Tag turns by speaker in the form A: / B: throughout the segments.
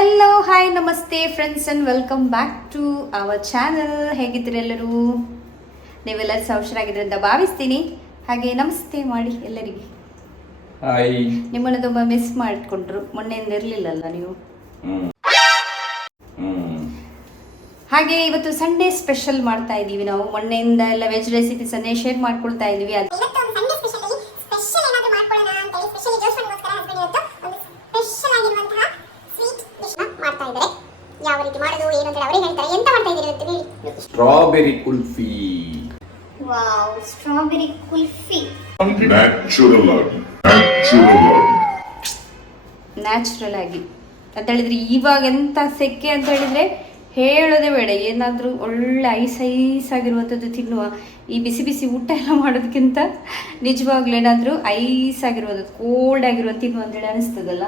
A: Hello hi ನಮಸ್ತೆ friends and welcome back to our channel ಹೇಗಿದ್ದೀರಿ ಎಲ್ಲರೂ? ನೀವೆಲ್ಲರೂ ಸೌಶರಾಗಿದ್ದೀರಿ ಅಂತ ಭಾವಿಸ್ತೀನಿ. ಹಾಗೆ ನಮಸ್ತೆ ಮಾಡಿ ಎಲ್ಲರಿಗೆ. ನಿಮ್ಮನ್ನು ತುಂಬ ಮಿಸ್ ಮಾಡಿಕೊಂಡ್ರು. ಮೊನ್ನೆಯಿಂದ ಇರಲಿಲ್ಲಲ್ಲ ನೀವು? ಹಾಗೆ ಇವತ್ತು ಸಂಡೇ ಸ್ಪೆಷಲ್ ಮಾಡ್ತಾ ಇದ್ದೀವಿ ನಾವು. ಮೊನ್ನೆಯಿಂದ ಎಲ್ಲ ವೆಜ್ ರೆಸಿಪೀಸ್ ಅನ್ನೇ ಶೇರ್ ಮಾಡ್ಕೊಳ್ತಾ ಇದ್ದೀವಿ ಅದು
B: ಇವತ್ತು ಒಂದು ಸಂಡೇ ಸ್ಪೆಷಲ್ ಸ್ಪೆಷಲ್ ಏನಾದರೂ ಮಾಡ್ಕೊಳ್ಳೋಣ ಅಂತ ಹೇಳಿ ಸ್ಪೆಷಲಿ ಜೋಶ್ವನ್ಗೋಸ್ಕರ ಹಸ್ಬೆಂಡ್ ಇವತ್ತು ಒಂದು ಸ್ಪೆಷಲ್ ಆಗಿರುವಂತಹ ಸ್ವೀಟ್ ಡಿಶ್ ಮಾಡ್ತಾ ಇದ್ದಾರೆ ಯಾವ ರೀತಿ ಮಾಡೋದು ಏನು ಅಂತ ಅವರೇ ಹೇಳ್ತಾರೆ. ಎಂತ ಮಾಡ್ತಾ ಇದ್ದೀರಿ ಅಂತ ಹೇಳಿ.
C: Strawberry kulfi.
B: Wow strawberry kulfi.
D: Natural ಆಗಿ ನ್ಯಾಚುರಲ್ ಆಗಿ.
A: ನ್ಯಾಚುರಲ್ ಆಗಿ. ಅಂತ ಹೇಳಿದ್ರೆ ಇವಾಗ ಎಂತ ಸೆಕೆ ಅಂತ ಹೇಳಿದ್ರೆ ಹೇಳೋದೇ ಬೇಡ ಏನಾದರೂ ಒಳ್ಳೆ ಐಸ್ ಐಸ್ ಆಗಿರುವಂಥದ್ದು ತಿನ್ನುವ. ಈ ಬಿಸಿ ಬಿಸಿ ಊಟ ಎಲ್ಲ ಮಾಡೋದಕ್ಕಿಂತ ನಿಜವಾಗ್ಲೂ ಏನಾದರೂ ಐಸ್ ಆಗಿರುವಂಥದ್ದು ಕೋಲ್ಡ್ ಆಗಿರುವ ತಿನ್ನುವ ಅಂತೇಳಿ ಅನಿಸ್ತದಲ್ಲ?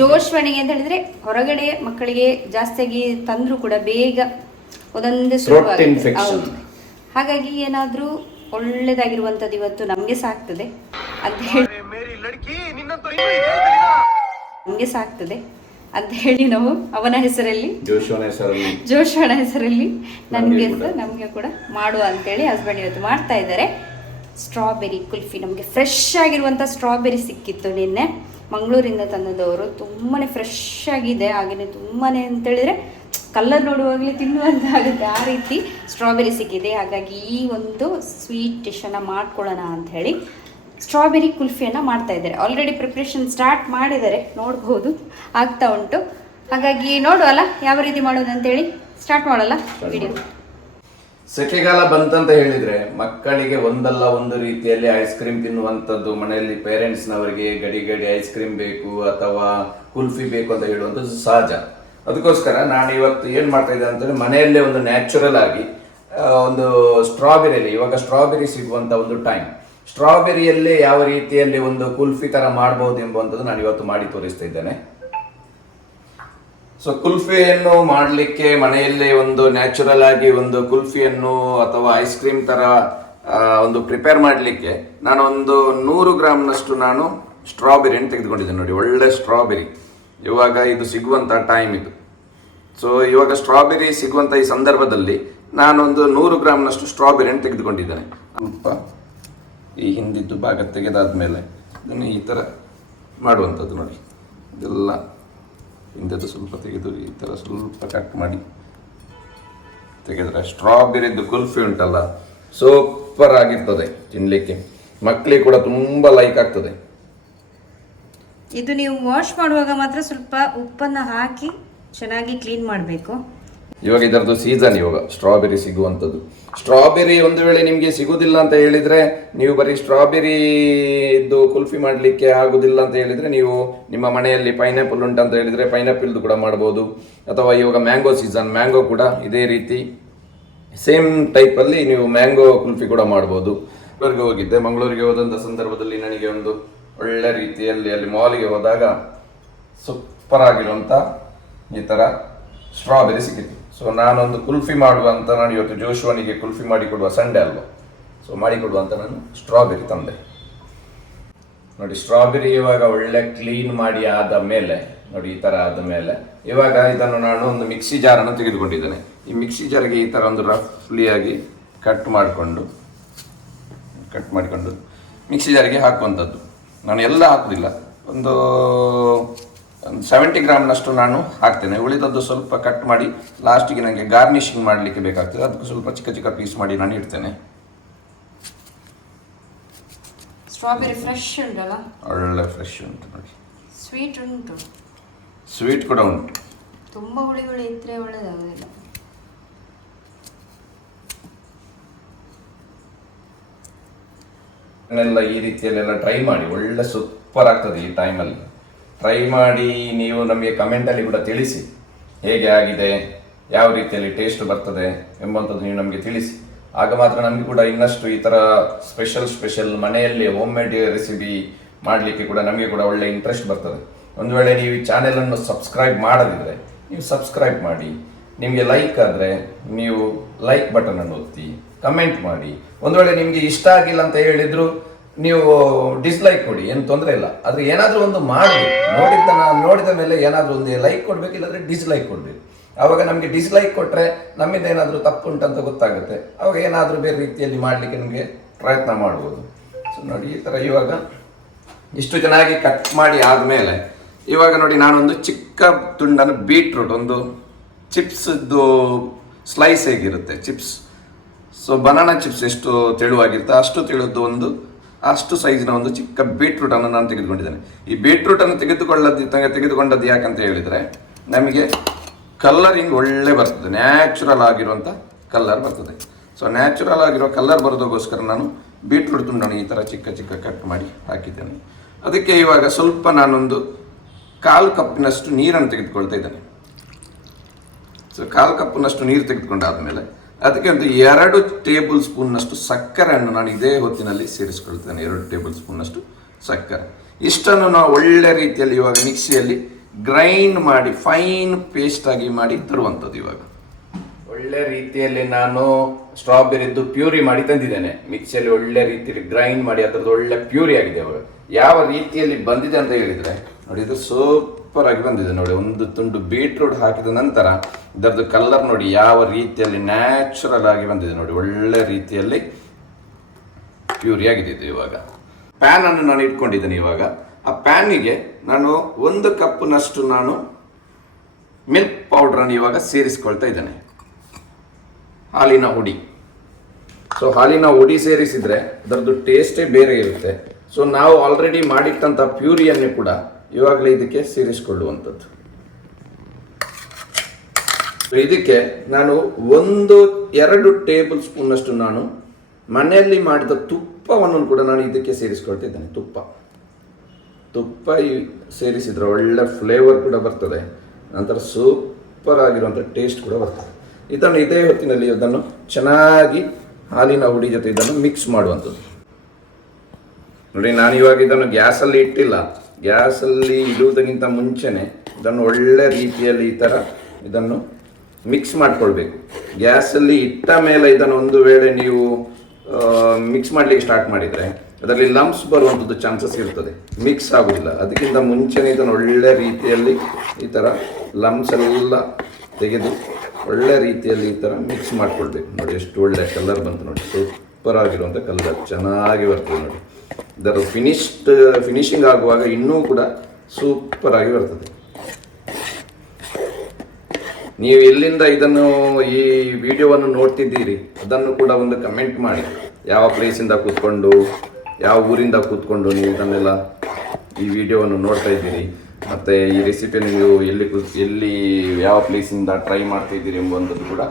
A: ಜೋಶ್ವಣಿಗೆ ಅಂತ ಹೇಳಿದ್ರೆ ಹೊರಗಡೆ ಮಕ್ಕಳಿಗೆ ಜಾಸ್ತಿಯಾಗಿ ತಂದ್ರು ಕೂಡ ಬೇಗ ಒಂದೊಂದೇ
C: ಸುಲಭ
A: ಹೌದು. ಹಾಗಾಗಿ ಏನಾದರೂ ಒಳ್ಳೇದಾಗಿರುವಂಥದ್ದು ಇವತ್ತು ನಮಗೆ ಸಾಕ್ತದೆ ಅಂತ ಹೇಳಿ. ನಮಗೆ ಸಾಕ್ತದೆ. ಅಂತ ಹೇಳಿ ನಾವು ಅವನ ಹೆಸರಲ್ಲಿ.
C: ಜೋಶನ ಹೆಸರಲ್ಲಿ.
A: ಜೋಶೋಣ ಹೆಸರಲ್ಲಿ
C: ನಮ್ಗೆ
A: ನನಗೆ
C: ಕೂಡ.
A: ನಮಗೆ ಕೂಡ ಮಾಡುವ ಅಂತೇಳಿ ಹಸ್ಬೆಂಡ್ ಇವತ್ತು ಮಾಡ್ತಾ ಇದ್ದಾರೆ. ಸ್ಟ್ರಾಬೆರಿ ಕುಲ್ಫಿ. ನಮಗೆ ಫ್ರೆಶ್ ಆಗಿರುವಂಥ ಸ್ಟ್ರಾಬೆರಿ ಸಿಕ್ಕಿತ್ತು ನಿನ್ನೆ. ಮಂಗಳೂರಿಂದ ತಂದದವರು. ತುಂಬಾ ಫ್ರೆಶ್ ಆಗಿದೆ. ಹಾಗೆಯೇ ತುಂಬಾ ಅಂತೇಳಿದರೆ ಕಲ್ಲರ್ ನೋಡುವಾಗಲೇ ತಿನ್ನುವಂತ ಆಗುತ್ತೆ. ಆ ರೀತಿ ಸ್ಟ್ರಾಬೆರಿ ಸಿಕ್ಕಿದೆ. ಹಾಗಾಗಿ ಈ ಒಂದು ಸ್ವೀಟ್ ಡಿಶನ್ನು ಮಾಡ್ಕೊಳ್ಳೋಣ ಅಂತ ಹೇಳಿ. ಸ್ಟ್ರಾಬೆರಿ ಕುಲ್ಫಿಯನ್ನು ಮಾಡ್ತಾ ಇದ್ದಾರೆ. ಆಲ್ರೆಡಿ ಪ್ರಿಪ್ರೇಷನ್ ಸ್ಟಾರ್ಟ್ ಮಾಡಿದ್ದಾರೆ ನೋಡ್ಬೋದು, ಆಗ್ತಾ ಉಂಟು. ಹಾಗಾಗಿ ನೋಡುವಲ್ಲ, ಯಾವ ರೀತಿ ಮಾಡೋದು ಅಂತೇಳಿ ಸ್ಟಾರ್ಟ್ ಮಾಡಲ್ಲ ವಿಡಿಯೋ
C: ಸೆಕೆಗಾಲ ಬಂತಂತ ಹೇಳಿದ್ರೆ ಮಕ್ಕಳಿಗೆ ಒಂದಲ್ಲ ಒಂದು ರೀತಿಯಲ್ಲಿ ಐಸ್ ಕ್ರೀಮ್ ತಿನ್ನುವಂಥದ್ದು, ಮನೆಯಲ್ಲಿ ಪೇರೆಂಟ್ಸ್ನವರಿಗೆ ಗಡಿ ಗಡಿ ಐಸ್ ಕ್ರೀಮ್ ಬೇಕು ಅಥವಾ ಕುಲ್ಫಿ ಬೇಕು ಅಂತ ಹೇಳುವಂಥದ್ದು ಸಹಜ. ಅದಕ್ಕೋಸ್ಕರ ನಾನು ಇವತ್ತು ಏನು ಮಾಡ್ತಾ ಇದ್ದೆ ಅಂತಂದ್ರೆ ಮನೆಯಲ್ಲೇ ಒಂದು ನ್ಯಾಚುರಲ್ ಆಗಿ ಒಂದು ಸ್ಟ್ರಾಬೆರಿಯಲ್ಲಿ ಇವಾಗ ಸ್ಟ್ರಾಬೆರಿ ಸಿಗುವಂತ ಒಂದು ಟೈಮ್ ಸ್ಟ್ರಾಬೆರಿಯಲ್ಲೇ ಯಾವ ರೀತಿಯಲ್ಲಿ ಒಂದು ಕುಲ್ಫಿ ತರ ಮಾಡಬಹುದು ಎಂಬುವಂಥದ್ದು ನಾನು ಇವತ್ತು ಮಾಡಿ ತೋರಿಸ್ತಾ ಇದ್ದೇನೆ. ಸೊ ಕುಲ್ಫಿಯನ್ನು ಮಾಡಲಿಕ್ಕೆ ಮನೆಯಲ್ಲೇ ಒಂದು ನ್ಯಾಚುರಲ್ ಆಗಿ ಒಂದು ಕುಲ್ಫಿಯನ್ನು ಅಥವಾ ಐಸ್ ಕ್ರೀಮ್ ತರ ಒಂದು ಪ್ರಿಪೇರ್ ಮಾಡಲಿಕ್ಕೆ ನಾನು ಒಂದು ನೂರು ಗ್ರಾಮ್ನಷ್ಟು ನಾನು ಸ್ಟ್ರಾಬೆರಿಯನ್ನು ತೆಗೆದುಕೊಂಡಿದ್ದೇನೆ ನೋಡಿ, ಒಳ್ಳೆ ಸ್ಟ್ರಾಬೆರಿ ಇವಾಗ ಇದು ಸಿಗುವಂಥ ಟೈಮ್ ಇದು. ಸೊ ಇವಾಗ ಸ್ಟ್ರಾಬೆರಿ ಸಿಗುವಂಥ ಈ ಸಂದರ್ಭದಲ್ಲಿ ನಾನೊಂದು ನೂರು ಗ್ರಾಮ್ನಷ್ಟು ಸ್ಟ್ರಾಬೆರಿಯನ್ನು ತೆಗೆದುಕೊಂಡಿದ್ದೇನೆ. ಈ ಹಿಂದಿದ್ದು ಭಾಗ ತೆಗೆದಾದ್ಮೇಲೆ ಇದನ್ನು ಈ ಥರ ಮಾಡುವಂಥದ್ದು ನೋಡಿ. ಇದೆಲ್ಲ ಹಿಂದೆದು ಸ್ವಲ್ಪ ತೆಗೆದು ಈ ಥರ ಸ್ವಲ್ಪ ಕಟ್ ಮಾಡಿ ತೆಗೆದ್ರೆ ಸ್ಟ್ರಾಬೆರಿದ್ದು ಕುಲ್ಫಿ ಉಂಟಲ್ಲ ಸೂಪರ್ ಆಗಿರ್ತದೆ ತಿನ್ನಲಿಕ್ಕೆ ಮಕ್ಕಳಿಗೆ ಕೂಡ ತುಂಬ ಲೈಕ್ ಆಗ್ತದೆ.
A: ಇದು ನೀವು ವಾಶ್ ಮಾಡುವಾಗ ಮಾತ್ರ ಸ್ವಲ್ಪ ಉಪ್ಪನ್ನು ಹಾಕಿ ಚೆನ್ನಾಗಿ ಕ್ಲೀನ್ ಮಾಡಬೇಕು.
C: ಇವಾಗ ಇದರದ್ದು ಸೀಸನ್ ಇವಾಗ. ಸ್ಟ್ರಾಬೆರಿ ಸಿಗುವಂಥದ್ದು. ಸ್ಟ್ರಾಬೆರಿ ಒಂದು ವೇಳೆ ನಿಮಗೆ ಸಿಗುವುದಿಲ್ಲ ಅಂತ ಹೇಳಿದರೆ ನೀವು ಬರೀ ಸ್ಟ್ರಾಬೆರಿ ಇದ್ದು ಕುಲ್ಫಿ ಮಾಡಲಿಕ್ಕೆ ಆಗುವುದಿಲ್ಲ ಅಂತ ಹೇಳಿದರೆ ನೀವು ನಿಮ್ಮ ಮನೆಯಲ್ಲಿ ಪೈನಾಪಲ್ ಉಂಟು ಅಂತ ಹೇಳಿದರೆ ಪೈನಾಪಲ್ದು ಕೂಡ ಮಾಡ್ಬೋದು. ಅಥವಾ ಇವಾಗ ಮ್ಯಾಂಗೋ ಸೀಸನ್ ಮ್ಯಾಂಗೋ ಕೂಡ ಇದೇ ರೀತಿ. ಸೇಮ್ ಟೈಪಲ್ಲಿ ನೀವು ಮ್ಯಾಂಗೋ ಕುಲ್ಫಿ ಕೂಡ ಮಾಡ್ಬೋದು. ಮಂಗಳೂರಿಗೆ ಹೋಗಿದ್ದೆ. ಮಂಗಳೂರಿಗೆ ಹೋದಂಥ ಸಂದರ್ಭದಲ್ಲಿ ನನಗೆ ಒಂದು ಒಳ್ಳೆ ರೀತಿಯಲ್ಲಿ ಅಲ್ಲಿ ಮಾಲಿಗೆ ಹೋದಾಗ ಸೂಪರ್ ಆಗಿರುವಂಥ ಈ ಥರ ಸ್ಟ್ರಾಬೆರಿ ಸಿಕ್ಕಿತ್ತು. ಸೊ ನಾನೊಂದು ಕುಲ್ಫಿ ಮಾಡುವ ಅಂತ ನಾನು ಇವತ್ತು ಜೋಶುವನಿಗೆ ಕುಲ್ಫಿ ಮಾಡಿಕೊಡುವ ಸಂಡೆ ಅಲ್ವಾ? ಸೊ ಮಾಡಿಕೊಡುವ ಅಂತ ನಾನು ಸ್ಟ್ರಾಬೆರಿ ತಂದೆ. ನೋಡಿ ಸ್ಟ್ರಾಬೆರಿ ಇವಾಗ ಒಳ್ಳೆ ಕ್ಲೀನ್ ಮಾಡಿ ಆದ ಮೇಲೆ, ನೋಡಿ, ಈ ಥರ ಆದ ಮೇಲೆ, ಇವಾಗ ಇದನ್ನು ನಾನು ಒಂದು ಮಿಕ್ಸಿ ಜಾರನ್ನು ತೆಗೆದುಕೊಂಡಿದ್ದೇನೆ. ಈ ಮಿಕ್ಸಿ ಜಾರಿಗೆ ಈ ಥರ ಒಂದು ರಫ್ಲಿಯಾಗಿ ಕಟ್ ಮಾಡಿಕೊಂಡು ಕಟ್ ಮಾಡಿಕೊಂಡು ಮಿಕ್ಸಿ ಜಾರಿಗೆ ಹಾಕುವಂಥದ್ದು. ನಾನು ಎಲ್ಲ ಹಾಕುವುದಿಲ್ಲ ಒಂದು ಒಂದು ಸೆವೆಂಟಿ ಗ್ರಾಮ್ನಷ್ಟು ನಾನು ಹಾಕ್ತೇನೆ. ಉಳಿದದ್ದು ಸ್ವಲ್ಪ ಕಟ್ ಮಾಡಿ ಲಾಸ್ಟಿಗೆ ನನಗೆ ಗಾರ್ನಿಷಿಂಗ್ ಮಾಡಲಿಕ್ಕೆ ಬೇಕಾಗ್ತದೆ. ಅದಕ್ಕೆ ಸ್ವಲ್ಪ ಚಿಕ್ಕ ಚಿಕ್ಕ ಪೀಸ್ ಮಾಡಿ ನಾನು ಇಡ್ತೇನೆ.
A: ಸ್ಟ್ರಾಬೆರಿ ಫ್ರೆಶ್ ಉಂಟಲ್ಲ?
C: ಒಳ್ಳೆ ಫ್ರೆಶ್ ಉಂಟು ನೋಡಿ.
A: ಸ್ವೀಟ್ ಉಂಟು.
C: ಸ್ವೀಟ್ ಕೂಡ ಉಂಟು.
A: ತುಂಬ ಹುಳಿ ಹುಳಿ ಇದ್ರೆ ಒಳ್ಳೇದಾಗೋದಿಲ್ಲ.
C: ಎಲ್ಲ ಈ ರೀತಿಯಲ್ಲೆಲ್ಲ ಟ್ರೈ ಮಾಡಿ. ಒಳ್ಳೆ ಸೂಪರ್ ಆಗ್ತದೆ ಈ ಟೈಮಲ್ಲಿ ಟ್ರೈ ಮಾಡಿ ನೀವು ನಮಗೆ ಕಮೆಂಟಲ್ಲಿ ಕೂಡ ತಿಳಿಸಿ. ಹೇಗೆ ಆಗಿದೆ, ಯಾವ ರೀತಿಯಲ್ಲಿ ಟೇಸ್ಟ್ ಬರ್ತದೆ ಎಂಬಂಥದ್ದು ನೀವು ನಮಗೆ ತಿಳಿಸಿ. ಆಗ ಮಾತ್ರ ನಮಗೆ ಕೂಡ ಇನ್ನಷ್ಟು ಈ ಥರ ಸ್ಪೆಷಲ್ ಸ್ಪೆಷಲ್ ಮನೆಯಲ್ಲಿ ಹೋಮ್ ಮೇಡ್ ರೆಸಿಪಿ ಮಾಡಲಿಕ್ಕೆ ಕೂಡ ನಮಗೆ ಕೂಡ ಒಳ್ಳೆ ಇಂಟ್ರೆಸ್ಟ್ ಬರ್ತದೆ. ಒಂದು ವೇಳೆ ನೀವು ಈ ಚಾನೆಲನ್ನು ಸಬ್ಸ್ಕ್ರೈಬ್ ಮಾಡದಿದ್ದರೆ ನೀವು ಸಬ್ಸ್ಕ್ರೈಬ್ ಮಾಡಿ. ನಿಮಗೆ ಲೈಕ್ ಆದರೆ ನೀವು ಲೈಕ್ ಬಟನನ್ನು ಒತ್ತಿ ಕಮೆಂಟ್ ಮಾಡಿ. ಒಂದು ವೇಳೆ ನಿಮಗೆ ಇಷ್ಟ ಆಗಿಲ್ಲ ಅಂತ ಹೇಳಿದ್ರು ನೀವು ಡಿಸ್ಲೈಕ್ ಕೊಡಿ, ಏನು ತೊಂದರೆ ಇಲ್ಲ. ಆದರೆ ಏನಾದರೂ ಒಂದು ಮಾಡಿ ನೋಡಿದ ನೋಡಿದ ಮೇಲೆ ಏನಾದರೂ ಒಂದು ಲೈಕ್ ಕೊಡಬೇಕು, ಇಲ್ಲಾಂದರೆ ಡಿಸ್ಲೈಕ್ ಕೊಡಬೇಕು. ಆವಾಗ ನಮಗೆ ಡಿಸ್ಲೈಕ್ ಕೊಟ್ಟರೆ ನಮ್ಮಿಂದ ಏನಾದರೂ ತಪ್ಪು ಉಂಟಂತ ಗೊತ್ತಾಗುತ್ತೆ. ಆವಾಗ ಏನಾದರೂ ಬೇರೆ ರೀತಿಯಲ್ಲಿ ಮಾಡಲಿಕ್ಕೆ ನಿಮಗೆ ಪ್ರಯತ್ನ ಮಾಡ್ಬೋದು. ಸೊ ನೋಡಿ, ಈ ಥರ ಇವಾಗ ಇಷ್ಟು ಚೆನ್ನಾಗಿ ಕಟ್ ಮಾಡಿ ಆದಮೇಲೆ, ಇವಾಗ ನೋಡಿ ನಾನೊಂದು ಚಿಕ್ಕ ತುಂಡನ್ನು ಬೀಟ್ರೂಟ್ ಒಂದು ಚಿಪ್ಸ್ದು ಸ್ಲೈಸ್ ಹೇಗಿರುತ್ತೆ, ಚಿಪ್ಸ್. ಸೊ ಬನಾನಾ ಚಿಪ್ಸ್ ಎಷ್ಟು ತೆಳುವಾಗಿರುತ್ತೆ ಅಷ್ಟು ತೆಳುದ್ದು ಒಂದು ಅಷ್ಟು ಸೈಜ್ನ ಒಂದು ಚಿಕ್ಕ ಬೀಟ್ರೂಟನ್ನು ನಾನು ತೆಗೆದುಕೊಂಡಿದ್ದೇನೆ. ಈ ಬೀಟ್ರೂಟನ್ನು ತೆಗೆದುಕೊಳ್ಳದ್ದು ತೆಗೆ- ತೆಗೆದುಕೊಂಡದ್ದು ಯಾಕಂತ ಹೇಳಿದ್ರೆ, ನಮಗೆ ಕಲ್ಲರಿಂಗ್ ಒಳ್ಳೆ ಬರ್ತದೆ. ನ್ಯಾಚುರಲ್ ಆಗಿರುವಂಥ ಕಲ್ಲರ್ ಬರ್ತದೆ. ಸೊ ನ್ಯಾಚುರಲ್ ಆಗಿರೋ ಕಲ್ಲರ್ ಬರೋದಕ್ಕೋಸ್ಕರ ನಾನು ಬೀಟ್ರೂಟ್ ತುಂಡನ್ನು ಈ ಥರ ಚಿಕ್ಕ ಚಿಕ್ಕ ಕಟ್ ಮಾಡಿ ಹಾಕಿದ್ದೇನೆ. ಅದಕ್ಕೆ ಇವಾಗ ಸ್ವಲ್ಪ ನಾನೊಂದು ಕಾಲು ಕಪ್ಪಿನಷ್ಟು ನೀರನ್ನು ತೆಗೆದುಕೊಳ್ತಾ ಇದ್ದೇನೆ. ಸೊ ಕಾಲು ಕಪ್ಪಿನಷ್ಟು ನೀರು ತೆಗೆದುಕೊಂಡಾದ್ಮೇಲೆ ಅದಕ್ಕೆ ಒಂದು ಎರಡು ಟೇಬಲ್ ಸ್ಪೂನ್ನಷ್ಟು ಸಕ್ಕರೆಯನ್ನು ನಾನು ಇದೇ ಹೊತ್ತಿನಲ್ಲಿ ಸೇರಿಸ್ಕೊಳ್ತೇನೆ. ಎರಡು ಟೇಬಲ್ ಸ್ಪೂನ್ನಷ್ಟು ಸಕ್ಕರೆ. ಇಷ್ಟನ್ನು ನಾವು ಒಳ್ಳೆ ರೀತಿಯಲ್ಲಿ ಇವಾಗ ಮಿಕ್ಸಿಯಲ್ಲಿ ಗ್ರೈಂಡ್ ಮಾಡಿ, ಫೈನ್ ಪೇಸ್ಟ್ ಆಗಿ ಮಾಡಿ ತರುವಂಥದ್ದು ಇವಾಗ. ಒಳ್ಳೆ ರೀತಿಯಲ್ಲಿ ನಾನು ಸ್ಟ್ರಾಬೆರಿದ್ದು ಪ್ಯೂರಿ ಮಾಡಿ ತಂದಿದ್ದೇನೆ. ಮಿಕ್ಸಿಯಲ್ಲಿ ಒಳ್ಳೆ ರೀತಿಯಲ್ಲಿ ಗ್ರೈಂಡ್ ಮಾಡಿ, ಅದರದ್ದು ಒಳ್ಳೆ ಪ್ಯೂರಿ ಆಗಿದೆ. ಇವಾಗ ಯಾವ ರೀತಿಯಲ್ಲಿ ಬಂದಿದೆ ಅಂತ ಹೇಳಿದರೆ, ನೋಡಿ, ಇದು ಸೂಪರ್ ಬಂದಿದೆ ನೋಡಿ. ಒಂದು ತುಂಡು ಬೀಟ್ರೂಟ್ ಹಾಕಿದ ನಂತರ ಇದರದ್ದು ಕಲರ್ ನೋಡಿ ಯಾವ ರೀತಿಯಲ್ಲಿ ನ್ಯಾಚುರಲ್ ಆಗಿ ಬಂದಿದೆ ನೋಡಿ. ಒಳ್ಳೆ ರೀತಿಯಲ್ಲಿ ಪ್ಯೂರಿ ಆಗಿದೆ ಇದು ಇವಾಗ. ಪ್ಯಾನ್ ಅನ್ನು ನಾನು ಇಟ್ಕೊಂಡಿದ್ದೇನೆ ಇವಾಗ. ಆ ಪ್ಯಾನಿಗೆ ನಾನು ಒಂದು ಕಪ್ನಷ್ಟು ನಾನು ಮಿಲ್ಕ್ ಪೌಡರ್ ಅನ್ನು ಇವಾಗ ಸೇರಿಸ್ಕೊಳ್ತಾ ಇದ್ದೇನೆ. ಹಾಲಿನ ಹುಡಿ. ಸೊ ಹಾಲಿನ ಹುಡಿ ಸೇರಿಸಿದ್ರೆ ಅದರದ್ದು ಟೇಸ್ಟೇ ಬೇರೆ ಇರುತ್ತೆ. ಸೊ ನಾವು ಆಲ್ರೆಡಿ ಮಾಡಿಟ್ಟಂಥ ಪ್ಯೂರಿಯನ್ನು ಕೂಡ ಇವಾಗಲೇ ಇದಕ್ಕೆ ಸೇರಿಸಿಕೊಳ್ಳುವಂಥದ್ದು. ಇದಕ್ಕೆ ನಾನು ಒಂದು, ಎರಡು ಟೇಬಲ್ ಸ್ಪೂನಷ್ಟು ನಾನು ಮನೆಯಲ್ಲಿ ಮಾಡಿದ ತುಪ್ಪವನ್ನು ಕೂಡ ನಾನು ಇದಕ್ಕೆ ಸೇರಿಸ್ಕೊಳ್ತಿದ್ದೇನೆ ತುಪ್ಪ. ತುಪ್ಪ ಸೇರಿಸಿದ್ರೆ ಒಳ್ಳೆ ಫ್ಲೇವರ್ ಕೂಡ ಬರ್ತದೆ. ನಂತರ ಸೂಪರ್ ಆಗಿರುವಂಥ ಟೇಸ್ಟ್ ಕೂಡ ಬರ್ತದೆ. ಇದನ್ನು ಇದೇ ಹೊತ್ತಿನಲ್ಲಿ ಅದನ್ನು ಚೆನ್ನಾಗಿ ಹಾಲಿನ ಹುಡಿ ಜೊತೆ ಇದನ್ನು ಮಿಕ್ಸ್ ಮಾಡುವಂಥದ್ದು. ನೋಡಿ, ನಾನು ಇವಾಗ ಇದನ್ನು ಗ್ಯಾಸಲ್ಲಿ ಇಟ್ಟಿಲ್ಲ. ಗ್ಯಾಸಲ್ಲಿ ಇಡುವುದಕ್ಕಿಂತ ಮುಂಚೆನೆ ಇದನ್ನು ಒಳ್ಳೆ ರೀತಿಯಲ್ಲಿ ಈ ಥರ ಇದನ್ನು ಮಿಕ್ಸ್ ಮಾಡಿಕೊಳ್ಬೇಕು. ಗ್ಯಾಸಲ್ಲಿ ಇಟ್ಟ ಮೇಲೆ ಇದನ್ನು ಒಂದು ವೇಳೆ ನೀವು ಮಿಕ್ಸ್ ಮಾಡಲಿಕ್ಕೆ ಸ್ಟಾರ್ಟ್ ಮಾಡಿದರೆ ಅದರಲ್ಲಿ ಲಂಪ್ಸ್ ಬರುವಂಥದ್ದು ಚಾನ್ಸಸ್ ಇರ್ತದೆ. ಮಿಕ್ಸ್ ಆಗೋದಿಲ್ಲ. ಅದಕ್ಕಿಂತ ಮುಂಚೆನೇ ಇದನ್ನು ಒಳ್ಳೆ ರೀತಿಯಲ್ಲಿ ಈ ಥರ ಲಂಪ್ಸ್ ಎಲ್ಲ ತೆಗೆದು ಒಳ್ಳೆ ರೀತಿಯಲ್ಲಿ ಈ ಥರ ಮಿಕ್ಸ್ ಮಾಡಿಕೊಳ್ಬೇಕು. ನೋಡಿ, ಎಷ್ಟು ಒಳ್ಳೆ ಕಲರ್ ಬಂತು ನೋಡಿ. ಸೂಪರ್ ಆಗಿರುವಂಥ ಕಲರ್ ಚೆನ್ನಾಗಿ ಬರ್ತದೆ ನೋಡಿ. ಇದರ ಫಿನಿಶ್ಡ್ ಫಿನಿಶಿಂಗ್ ಆಗುವಾಗ ಇನ್ನೂ ಕೂಡ ಸೂಪರ್ ಆಗಿ ಬರ್ತದೆ. ನೀವು ಎಲ್ಲಿಂದ ಇದನ್ನು ಈ ವಿಡಿಯೋವನ್ನು ನೋಡ್ತಿದ್ದೀರಿ, ಅದನ್ನು ಕೂಡ ಒಂದು ಕಮೆಂಟ್ ಮಾಡಿ. ಯಾವ ಪ್ಲೇಸಿಂದ ಕೂತ್ಕೊಂಡು, ಯಾವ ಊರಿಂದ ಕೂತ್ಕೊಂಡು ನೀವು ಇದನ್ನೆಲ್ಲ ಈ ವಿಡಿಯೋವನ್ನು ನೋಡ್ತಾ ಇದ್ದೀರಿ, ಮತ್ತು ಈ ರೆಸಿಪಿಯನ್ನು ನೀವು ಎಲ್ಲಿ ಕೂತ್, ಎಲ್ಲಿ ಯಾವ ಪ್ಲೇಸಿಂದ ಟ್ರೈ ಮಾಡ್ತಾ ಇದ್ದೀರಿ ಎಂಬುವಂಥದ್ದು ಕೂಡ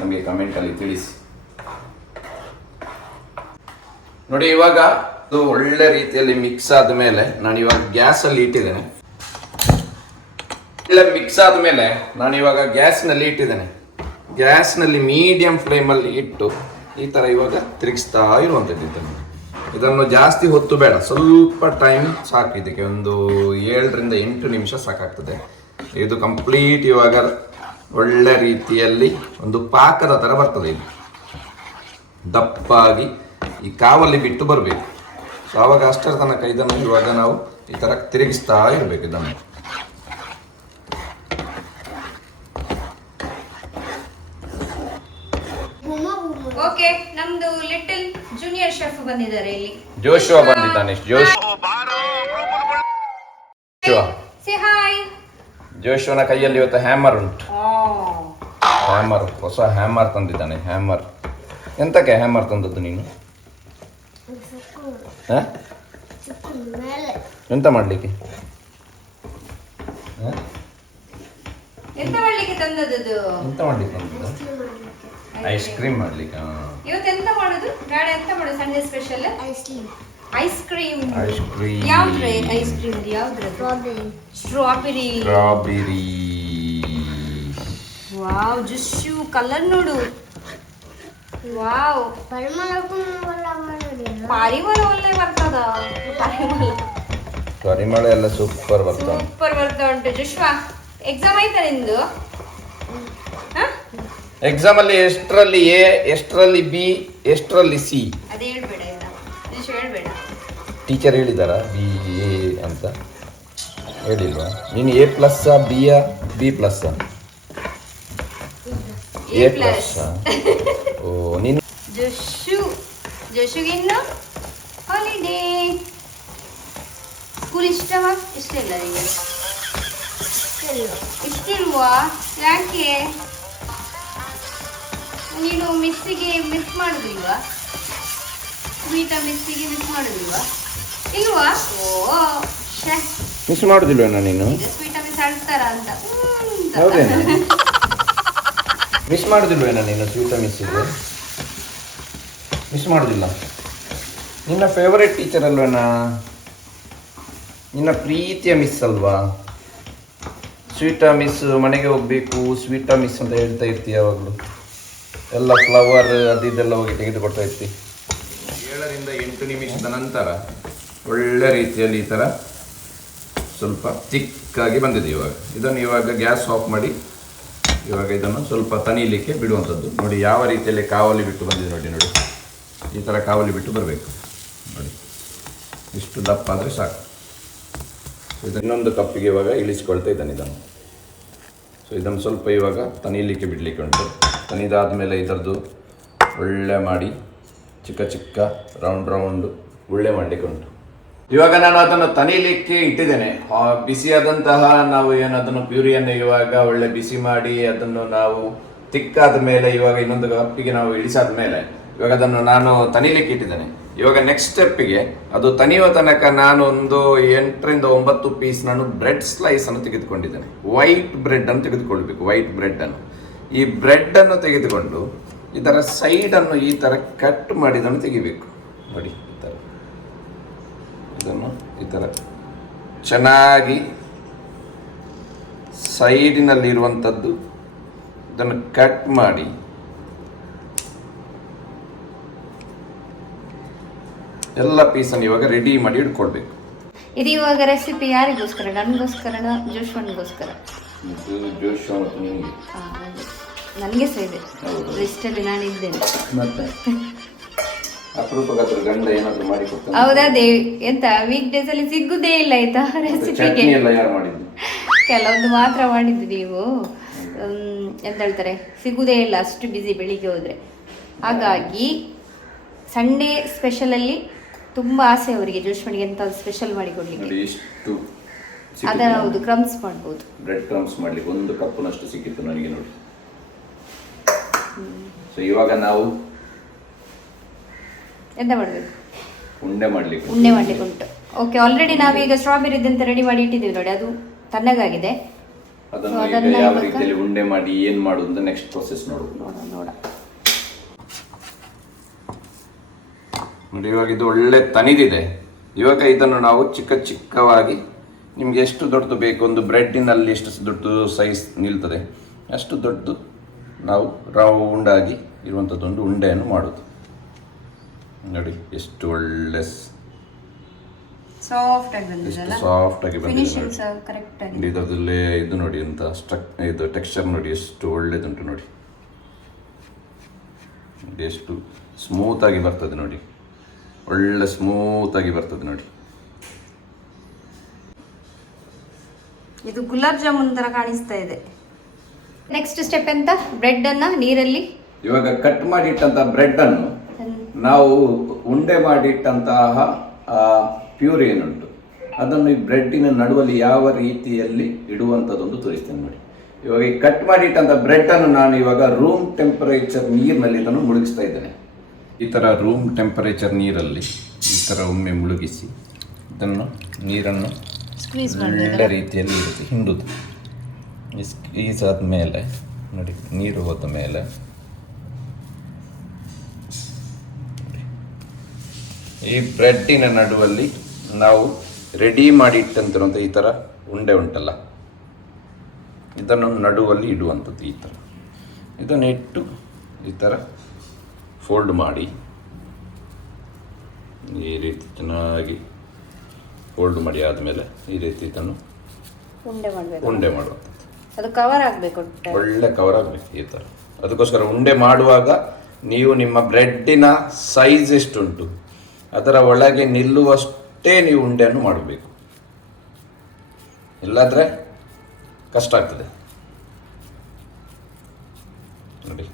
C: ನಮಗೆ ಕಮೆಂಟಲ್ಲಿ ತಿಳಿಸಿ. ನೋಡಿ, ಇವಾಗ ಇದು ಒಳ್ಳೆ ರೀತಿಯಲ್ಲಿ ಮಿಕ್ಸ್ ಆದ ಮೇಲೆ ನಾನು ಇವಾಗ ಗ್ಯಾಸಲ್ಲಿ ಇಟ್ಟಿದ್ದೇನೆ. ಒಳ್ಳೆ ಮಿಕ್ಸ್ ಆದ ಮೇಲೆ ನಾನು ಇವಾಗ ಗ್ಯಾಸ್ನಲ್ಲಿ ಇಟ್ಟಿದ್ದೇನೆ. ಗ್ಯಾಸ್ನಲ್ಲಿ ಮೀಡಿಯಂ ಫ್ಲೇಮಲ್ಲಿ ಇಟ್ಟು ಈ ಥರ ಇವಾಗ ತಿರುಗಿಸ್ತಾ ಇರುವಂಥದ್ದು ಇದನ್ನು. ಜಾಸ್ತಿ ಹೊತ್ತು ಬೇಡ, ಸ್ವಲ್ಪ ಟೈಮ್ ಸಾಕು ಇದಕ್ಕೆ. ಒಂದು ಏಳರಿಂದ ಎಂಟು ನಿಮಿಷ ಸಾಕಾಗ್ತದೆ. ಇದು ಕಂಪ್ಲೀಟ್ ಇವಾಗ ಒಳ್ಳೆ ರೀತಿಯಲ್ಲಿ ಒಂದು ಪಾಕದ ಥರ ಬರ್ತದೆ ಇದು. ದಪ್ಪಾಗಿ ಈ ಕಾವಲ್ಲಿ ಬಿಟ್ಟು ಬರಬೇಕು. ಸೊ ಆವಾಗ ಅಷ್ಟರ ತನಕ ಇದನ್ನು ಇವಾಗ ನಾವು ಈ ಥರ ತಿರುಗಿಸ್ತಾ ಇರಬೇಕು ಇದನ್ನು.
A: ಓಕೆ ನಮ್ದು ಲಿಟಲ್ ಜೂನಿಯರ್ ಶೆಫ್ ಬಂದಿದ್ದಾರೆ ಇಲ್ಲಿ.
C: ಜೋಶುವ ಬಂದಿದ್ದಾನೆ ಜೋಶ್
A: ಸೇ ಹಾಯ್
C: ಜೋಶುವನ ಕೈಯಲ್ಲಿ ಇವತ್ತು ಹ್ಯಾಮರ್ ಉಂಟು. ಹ್ಯಾಮರ್ ಹೊಸ ಹ್ಯಾಮರ್ ತಂದಿದ್ದಾನೆ ಹ್ಯಾಮರ್ ಎಂತಕ್ಕೆ ಹ್ಯಾಮರ್ ತಂದದ್ದು ನೀನು? ಎಂತ ಮಾಡ್ಲಿಕ್ಕೆ?
A: ಎಂತ ಮಾಡ್ಲಿಕ್ಕೆ ತಂದದ್ದು?
C: ಎಂತ ಮಾಡ್ಲಿಕ್ಕೆ ಐಸ್ ಕ್ರೀಮ್ ಮಾಡ್ಲಿಕ್ಕೆ.
A: ಇವತ್ತು ಎಂತ ಮಾಡೋದು? ನಾಳೆ ಎಂತ ಮಾಡುದು Sunday special ice cream
C: ice cream
A: ಯಾವ್ದ್ರೆ ice cream ಯಾವ್ದ್ರದ್ದು? Strawberry
C: strawberry
A: wow juice colour ನೋಡು. ವಾವ್ ಪಾರಿವಾಳ ಒಳ್ಳೆ ಬರ್ತದ? ಪಾರಿವಾಳ.
C: ಪರಿಮಳ ಎಲ್ಲ ಸೂಪರ್ ಬರ್ತದೆ.
A: ಸೂಪರ್ ಬರ್ತಾ ಉಂಟು. ಜುಶ್ವಾ ಎಕ್ಸಾಮ್ ಆಯ್ತಾ ನಿಂದು? ಹ?
C: ಎಕ್ಸಾಮ್ ಅಲ್ಲಿ ಎಷ್ಟರಲ್ಲಿ ಎ ಎಷ್ಟರಲ್ಲಿ ಬಿ ಎಷ್ಟರಲ್ಲಿ ಸಿ?
A: ಅದೇ ಹೇಳ್ಬೇಡ ಆಯ್ತಾ ಜುಶ್ ಹೇಳ್ಬೇಡ.
C: ಟೀಚರ್ ಹೇಳಿದಾರ ಬಿ ಎ ಅಂತ. ಹೇಳಿಲ್ವಾ? ನೀನು A B ಬಿಯ B plus A plus O ನೀನು
A: ಜಶು ಜಶುಗಿನ್ನು ಹಾಲಿಡೇ ಸ್ಕೂಲ್ ಇಷ್ಟವಾ? ಇಷ್ಟ ಇಲ್ಲ ನಿಮಗೆ ಇಷ್ಟಿಲ್ವಾ? ಯಾಕೆ? ನೀನು ಮಿಸ್ಸಿಗೆ ಮಿಸ್ ಮಾಡುದಿಲ್ವಾ? ಸ್ವೀಟ ಮಿಸ್ಸಿಗೆ ಮಿಸ್ ಮಾಡುದಿಲ್ವಾ? ಇಲ್ವಾ? ಓ
C: ಮಿಸ್ ಮಾಡುದಿಲ್ಲ ನೀನು?
A: ಸ್ವೀಟ ಮಿಸ್ ಆಡ್ತಾರ ಅಂತ.
C: ಹೌದೇನು? ಮಿಸ್ ಮಾಡುದಿಲ್ವೇನೋ ನೀನು ಸ್ವೀಟ ಮಿಸ್ಸಿಗೆ ಮಿಸ್ ಮಾಡೋದಿಲ್ಲ. ನಿನ್ನ ಫೇವರೆಟ್ ಟೀಚರ್ ಅಲ್ವೇನಾ ನಿನ್ನ ಪ್ರೀತಿಯ ಮಿಸ್ ಅಲ್ವಾ? ಸ್ವೀಟ ಮಿಸ್ ಮನೆಗೆ ಹೋಗಬೇಕು ಸ್ವೀಟ ಮಿಸ್ ಅಂತ ಹೇಳ್ತಾ ಇರ್ತಿ ಯಾವಾಗಲೂ ಎಲ್ಲ ಫ್ಲವರ್ ಅದು ಇದೆಲ್ಲ ಹೋಗಿ ತೆಗೆದುಕೊಡ್ತಾ ಇರ್ತಿ. ಏಳರಿಂದ ಎಂಟು ನಿಮಿಷದ ನಂತರ ಒಳ್ಳೆ ರೀತಿಯಲ್ಲಿ ಈ ಥರ ಸ್ವಲ್ಪ ಚಿಕ್ಕಾಗಿ ಬಂದಿದೆ ಇವಾಗ. ಇದನ್ನು ಇವಾಗ ಗ್ಯಾಸ್ ಆಫ್ ಮಾಡಿ ಇವಾಗ ಇದನ್ನು ಸ್ವಲ್ಪ ತನೀಲಿಕ್ಕೆ ಬಿಡುವಂಥದ್ದು. ನೋಡಿ ಯಾವ ರೀತಿಯಲ್ಲಿ ಕಾವಲಿ ಬಿಟ್ಟು ಬಂದಿದೆ ನೋಡಿ ನೋಡಿ. ಈ ಥರ ಕಾವಲಿ ಬಿಟ್ಟು ಬರಬೇಕು. ನೋಡಿ. ಇಷ್ಟು ದಪ್ಪ ಆದರೆ ಸಾಕು. ಸೊ ಇದು ಇನ್ನೊಂದು ಕಪ್ಪಿಗೆ ಇವಾಗ ಇಳಿಸ್ಕೊಳ್ತಾ ಇದ್ದಾನೆ ಇದನ್ನು. ಸೊ ಇದನ್ನು ಸ್ವಲ್ಪ ಇವಾಗ ತನಿಲಿಕ್ಕೆ ಬಿಡಲಿಕ್ಕೆ ಉಂಟು. ತನಿದಾದ ಮೇಲೆ ಇದರದ್ದು ಒಳ್ಳೆ ಮಾಡಿ ಚಿಕ್ಕ ಚಿಕ್ಕ ರೌಂಡ್ ರೌಂಡ್ ಒಳ್ಳೆ ಮಾಡಲಿಕ್ಕೆ ಉಂಟು. ಇವಾಗ ನಾನು ಅದನ್ನು ತನಿಲಿಕ್ಕೆ ಇಟ್ಟಿದ್ದೇನೆ. ಬಿಸಿಯಾದಂತಹ ನಾವು ಏನದನ್ನು ಪ್ಯೂರಿಯನ್ನು ಇವಾಗ ಒಳ್ಳೆ ಬಿಸಿ ಮಾಡಿ ಅದನ್ನು ನಾವು ತಿಕ್ಕಾದ ಮೇಲೆ ಇವಾಗ ಇನ್ನೊಂದು ಕಪ್ಪಿಗೆ ನಾವು ಇಳಿಸಾದ ಮೇಲೆ ಇವಾಗ ಅದನ್ನು ನಾನು ತನಿಲಿಕ್ಕೆ ಇಟ್ಟಿದ್ದೇನೆ. ಇವಾಗ ನೆಕ್ಸ್ಟ್ ಸ್ಟೆಪ್ಪಿಗೆ ಅದು ತನಿಯುವ ತನಕ ನಾನು ಒಂದು ಎಂಟರಿಂದ ಒಂಬತ್ತು ಪೀಸ್ ನಾನು ಬ್ರೆಡ್ ಸ್ಲೈಸ್ ಅನ್ನು ತೆಗೆದುಕೊಂಡಿದ್ದೇನೆ. ವೈಟ್ ಬ್ರೆಡ್ ಅನ್ನು ತೆಗೆದುಕೊಳ್ಬೇಕು ವೈಟ್ ಬ್ರೆಡ್ ಅನ್ನು. ಈ ಬ್ರೆಡ್ ಅನ್ನು ತೆಗೆದುಕೊಂಡು ಇದರ ಸೈಡ್ ಅನ್ನು ಈ ತರ ಕಟ್ ಮಾಡಿದನ್ನು ತೆಗಿಬೇಕು. ನೋಡಿ, ಈ ಥರ ಇದನ್ನು ಈ ತರ. ಚೆನ್ನಾಗಿ ಸೈಡಿನಲ್ಲಿರುವಂಥದ್ದು ಇದನ್ನು ಕಟ್ ಮಾಡಿ ಎಲ್ಲ ಪೀಸನ್ನು ಇವಾಗ ರೆಡಿ ಮಾಡಿ ಇಟ್ಕೊಳ್ಬೇಕು
A: ಇದು ಇವಾಗ ರೆಸಿಪಿ ಯಾರಿಗೋಸ್ಕರ? ನನಗೋಸ್ಕರ ಜೋಶ್ವನ್ಗೋಸ್ಕರ?
C: ಇದು ಜೋಶ್ ಮತ್ತು ನಿಮಗೆ.
A: ನನಗೆ ಸಹ ಇದೆ. ಲಿಸ್ಟಲ್ಲಿ ನಾನು ಇದ್ದೇನೆ.
C: ಮತ್ತೆ? ಅಪರೂಪಕ್ಕಾದ್ರೂ ಗಂಡ ಏನಾದರೂ ಮಾಡಿ ಕೊಡ್ತಾನೆ?
A: ಹೌದಾ ದೇವಿ? ಎಂತ ವೀಕ್ ಡೇಸ್ ಅಲ್ಲಿ ಸಿಗುದೇ ಇಲ್ಲ ಆಯ್ತಾ ರೆಸಿಪಿಗೆ
C: ಚಟ್ನಿ ಎಲ್ಲ ಯಾರು ಮಾಡಿದ್ದು?
A: ಕೆಲವೊಂದು ಮಾತ್ರ ಮಾಡಿದ್ದು ನೀವು. ಎಂತ ಹೇಳ್ತಾರೆ? ಸಿಗುದೇ ಇಲ್ಲ ಅಷ್ಟು ಬಿಸಿ ಬೆಳಿಗ್ಗೆ ಹೋದ್ರೆ. ಹಾಗಾಗಿ ಸಂಡೇ ಸ್ಪೆಷಲಲ್ಲಿ ತುಂಬಾ ಆಸೆ ಅವರಿಗೆ ಜೋಶ್ವಣಿಗೆ ಅಂತ ಸ್ಪೆಷಲ್ ಮಾಡಿ ಕೊಡ್ಲಿಕ್ಕೆ
C: ನೋಡಿ ಇಷ್ಟು
A: ಅದ ಹೌದು ಕ್ರಮ್ಸ್ ಮಾಡ್ಬೋದು.
C: ಬ್ರೆಡ್ ಕ್ರಮ್ಸ್ ಮಾಡ್ಲಿಕ್ಕೆ ಒಂದು ಕಪ್ನಷ್ಟು ಸಿಕ್ಕಿತ್ತು ನನಗೆ ನೋಡಿ. ಸೊ ಇವಾಗ ನಾವು
A: ಎಂತ ಮಾಡಬೇಕು?
C: ಉಂಡೆ ಮಾಡ್ಲಿಕ್ಕೆ
A: ಉಂಡೆ ಮಾಡ್ಲಿಕ್ಕೆ ಉಂಟು. ಓಕೆ ಆಲ್ರೆಡಿ ನಾವೀಗ ಸ್ಟ್ರಾಬೆರಿ ಅಂತ ರೆಡಿ ಮಾಡಿ ಇಟ್ಟಿದ್ದೀವಿ ನೋಡಿ ಅದು ತಣ್ಣಗಾಗಿದೆ.
C: ಅದನ್ನು ಈಗ
A: ಅದನ್ನ
C: ಯಾವ
A: ಇವಾಗ-
C: ರೀತಿಯಲ್ಲಿ ಉಂಡೆ ಮಾಡಿ ಏನ್ ಮಾಡುದು ಅಂತ ನೆಕ್ಸ್ಟ್ ಪ್ರೊಸೆಸ್ ನೋಡೋಣ
A: ನೋಡೋಣ. ನೋಡ
C: ನೋಡಿ ಇವಾಗ ಇದು ಒಳ್ಳೆ ತನಿದಿದೆ. ಇವಾಗ ಇದನ್ನು ನಾವು ಚಿಕ್ಕ ಚಿಕ್ಕವಾಗಿ ನಿಮ್ಗೆ ಎಷ್ಟು ದೊಡ್ಡದು ಬೇಕು? ಒಂದು ಬ್ರೆಡ್ಡಿನಲ್ಲಿ ಎಷ್ಟು ದೊಡ್ಡದು ಸೈಜ್ ನಿಲ್ತದೆ? ಅಷ್ಟು ದೊಡ್ಡದು ನಾವು ರೌಂಡ್ ಆಗಿ ಇರುವಂಥದ್ದು ಒಂದು ಉಂಡೆಯನ್ನು ಮಾಡೋದು. ನೋಡಿ ಎಷ್ಟು ಒಳ್ಳೆ ಸಾಫ್ಟಾಗಿ ಬಂದಿದೆ ನೋಡಿ. ಇದು ನೋಡಿ ಅಂತ ಸ್ಟ್ರಕ್ ಇದು ಟೆಕ್ಸ್ಚರ್ ನೋಡಿ ಎಷ್ಟು ಒಳ್ಳೇದುಂಟು ನೋಡಿ. ನೋಡಿ ಎಷ್ಟು ಸ್ಮೂತ್ ಆಗಿ ಬರ್ತದೆ ನೋಡಿ. ಒಳ್ಳೆ ಸ್ಮೂತಾಗಿ ಆಗಿ ಬರ್ತದೆ ನೋಡಿ.
A: ಇದು ಗುಲಾಬ್ ಜಾಮೂನ್ ತರ ಕಾಣಿಸ್ತಾ ಇದೆ. ನೆಕ್ಸ್ಟ್ ಸ್ಟೆಪ್ ಎಂತ? ಬ್ರೆಡ್ ಅನ್ನ ನೀರಲ್ಲಿ?
C: ಇವಾಗ ಕಟ್ ಮಾಡಿಟ್ಟಂತಹ ಬ್ರೆಡ್ ಅನ್ನು ನಾವು ಉಂಡೆ ಮಾಡಿಟ್ಟಂತಹ ಪ್ಯೂರ್ ಏನುಂಟು. ಅದನ್ನು ಈ ಬ್ರೆಡ್ಡಿನ ನಡುವಲ್ಲಿ ಯಾವ ರೀತಿಯಲ್ಲಿ ಇಡುವಂಥದ್ದೊಂದು ತೋರಿಸ್ತೇನೆ ನೋಡಿ. ಇವಾಗ ಈ ಕಟ್ ಮಾಡಿಟ್ಟಂಥ ಬ್ರೆಡ್ ಅನ್ನು ನಾನು ಇವಾಗ ರೂಮ್ ಟೆಂಪರೇಚರ್ ನೀರಿನಲ್ಲಿ ಇದನ್ನು ಮುಳುಗಿಸ್ತಾ ಇದ್ದೇನೆ. ಈ ಥರ ರೂಮ್ ಟೆಂಪರೇಚರ್ ನೀರಲ್ಲಿ ಈ ಥರ ಒಮ್ಮೆ ಮುಳುಗಿಸಿ ಇದನ್ನು ನೀರನ್ನು ಒಳ್ಳೆ ರೀತಿಯಲ್ಲಿ ಇರುತ್ತೆ ಹಿಂಡುದು. ಈಸಾದ ಆದಮೇಲೆ ನೋಡಿ ನೀರು ಹೋದ ಮೇಲೆ. ಈ ಬ್ರೆಡ್ಡಿನ ನಡುವಲ್ಲಿ ನಾವು ರೆಡಿ ಮಾಡಿ ಇಟ್ಟಂತಿರುವಂಥ ಈ ಥರ ಉಂಡೆ ಉಂಟಲ್ಲ? ಇದನ್ನು ನಡುವಲ್ಲಿ ಇಡುವಂಥದ್ದು ಈ ಥರ ಇದನ್ನು ಇಟ್ಟು ಈ ಥರ ಫೋಲ್ಡ್ ಮಾಡಿ ಈ ರೀತಿ ಚೆನ್ನಾಗಿ ಫೋಲ್ಡ್ ಮಾಡಿ ಆದಮೇಲೆ ಈ ರೀತಿ ಇದನ್ನು
A: ಉಂಡೆ ಮಾಡಬೇಕು.
C: ಉಂಡೆ ಮಾಡುವಂಥದ್ದು.
A: ಅದು ಕವರ್ ಆಗಬೇಕು
C: ಒಳ್ಳೆ ಕವರ್ ಆಗಬೇಕು ಈ ಥರ. ಅದಕ್ಕೋಸ್ಕರ ಉಂಡೆ ಮಾಡುವಾಗ ನೀವು ನಿಮ್ಮ ಬ್ರೆಡ್ಡಿನ ಸೈಜ್ ಎಷ್ಟುಂಟು ಅದರ ಒಳಗೆ ನಿಲ್ಲುವಷ್ಟೇ ನೀವು ಉಂಡೆಯನ್ನು ಮಾಡಬೇಕು. ಇಲ್ಲಾದ್ರೆ ಕಷ್ಟ ಆಗ್ತದೆ. ನೋಡಿ.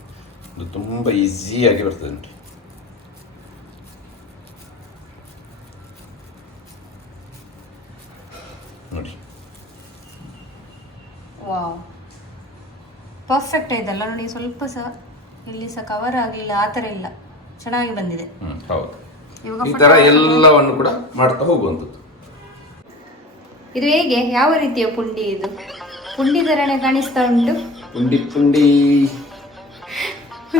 C: ಇದು ತುಂಬ ಈಸಿಯಾಗಿ ಬರ್ತದೆ ನೋಡಿ. ನೋಡಿ.
A: ವಾವ್. ಪರ್ಫೆಕ್ಟ್ ಆಯ್ತಲ್ಲ ನೋಡಿ ಸ್ವಲ್ಪ ಸಹ ಇಲ್ಲಿ ಸಹ ಕವರ್ ಆಗಲಿಲ್ಲ ಆ ಥರ ಇಲ್ಲ. ಚೆನ್ನಾಗಿ ಬಂದಿದೆ.
C: ಹ್ಮ್ ಹೌದು.
A: ಇವಾಗ
C: ಈ ತರ ಎಲ್ಲವನ್ನು ಕೂಡ ಮಾಡ್ತಾ ಹೋಗುವಂಥದ್ದು.
A: ಇದು ಹೇಗೆ? ಯಾವ ರೀತಿಯ ಪುಂಡಿ ಇದು? ಪುಂಡಿ ಥರನೇ ಕಾಣಿಸ್ತಾ ಉಂಟು?
C: ಪುಂಡಿ ಪುಂಡಿ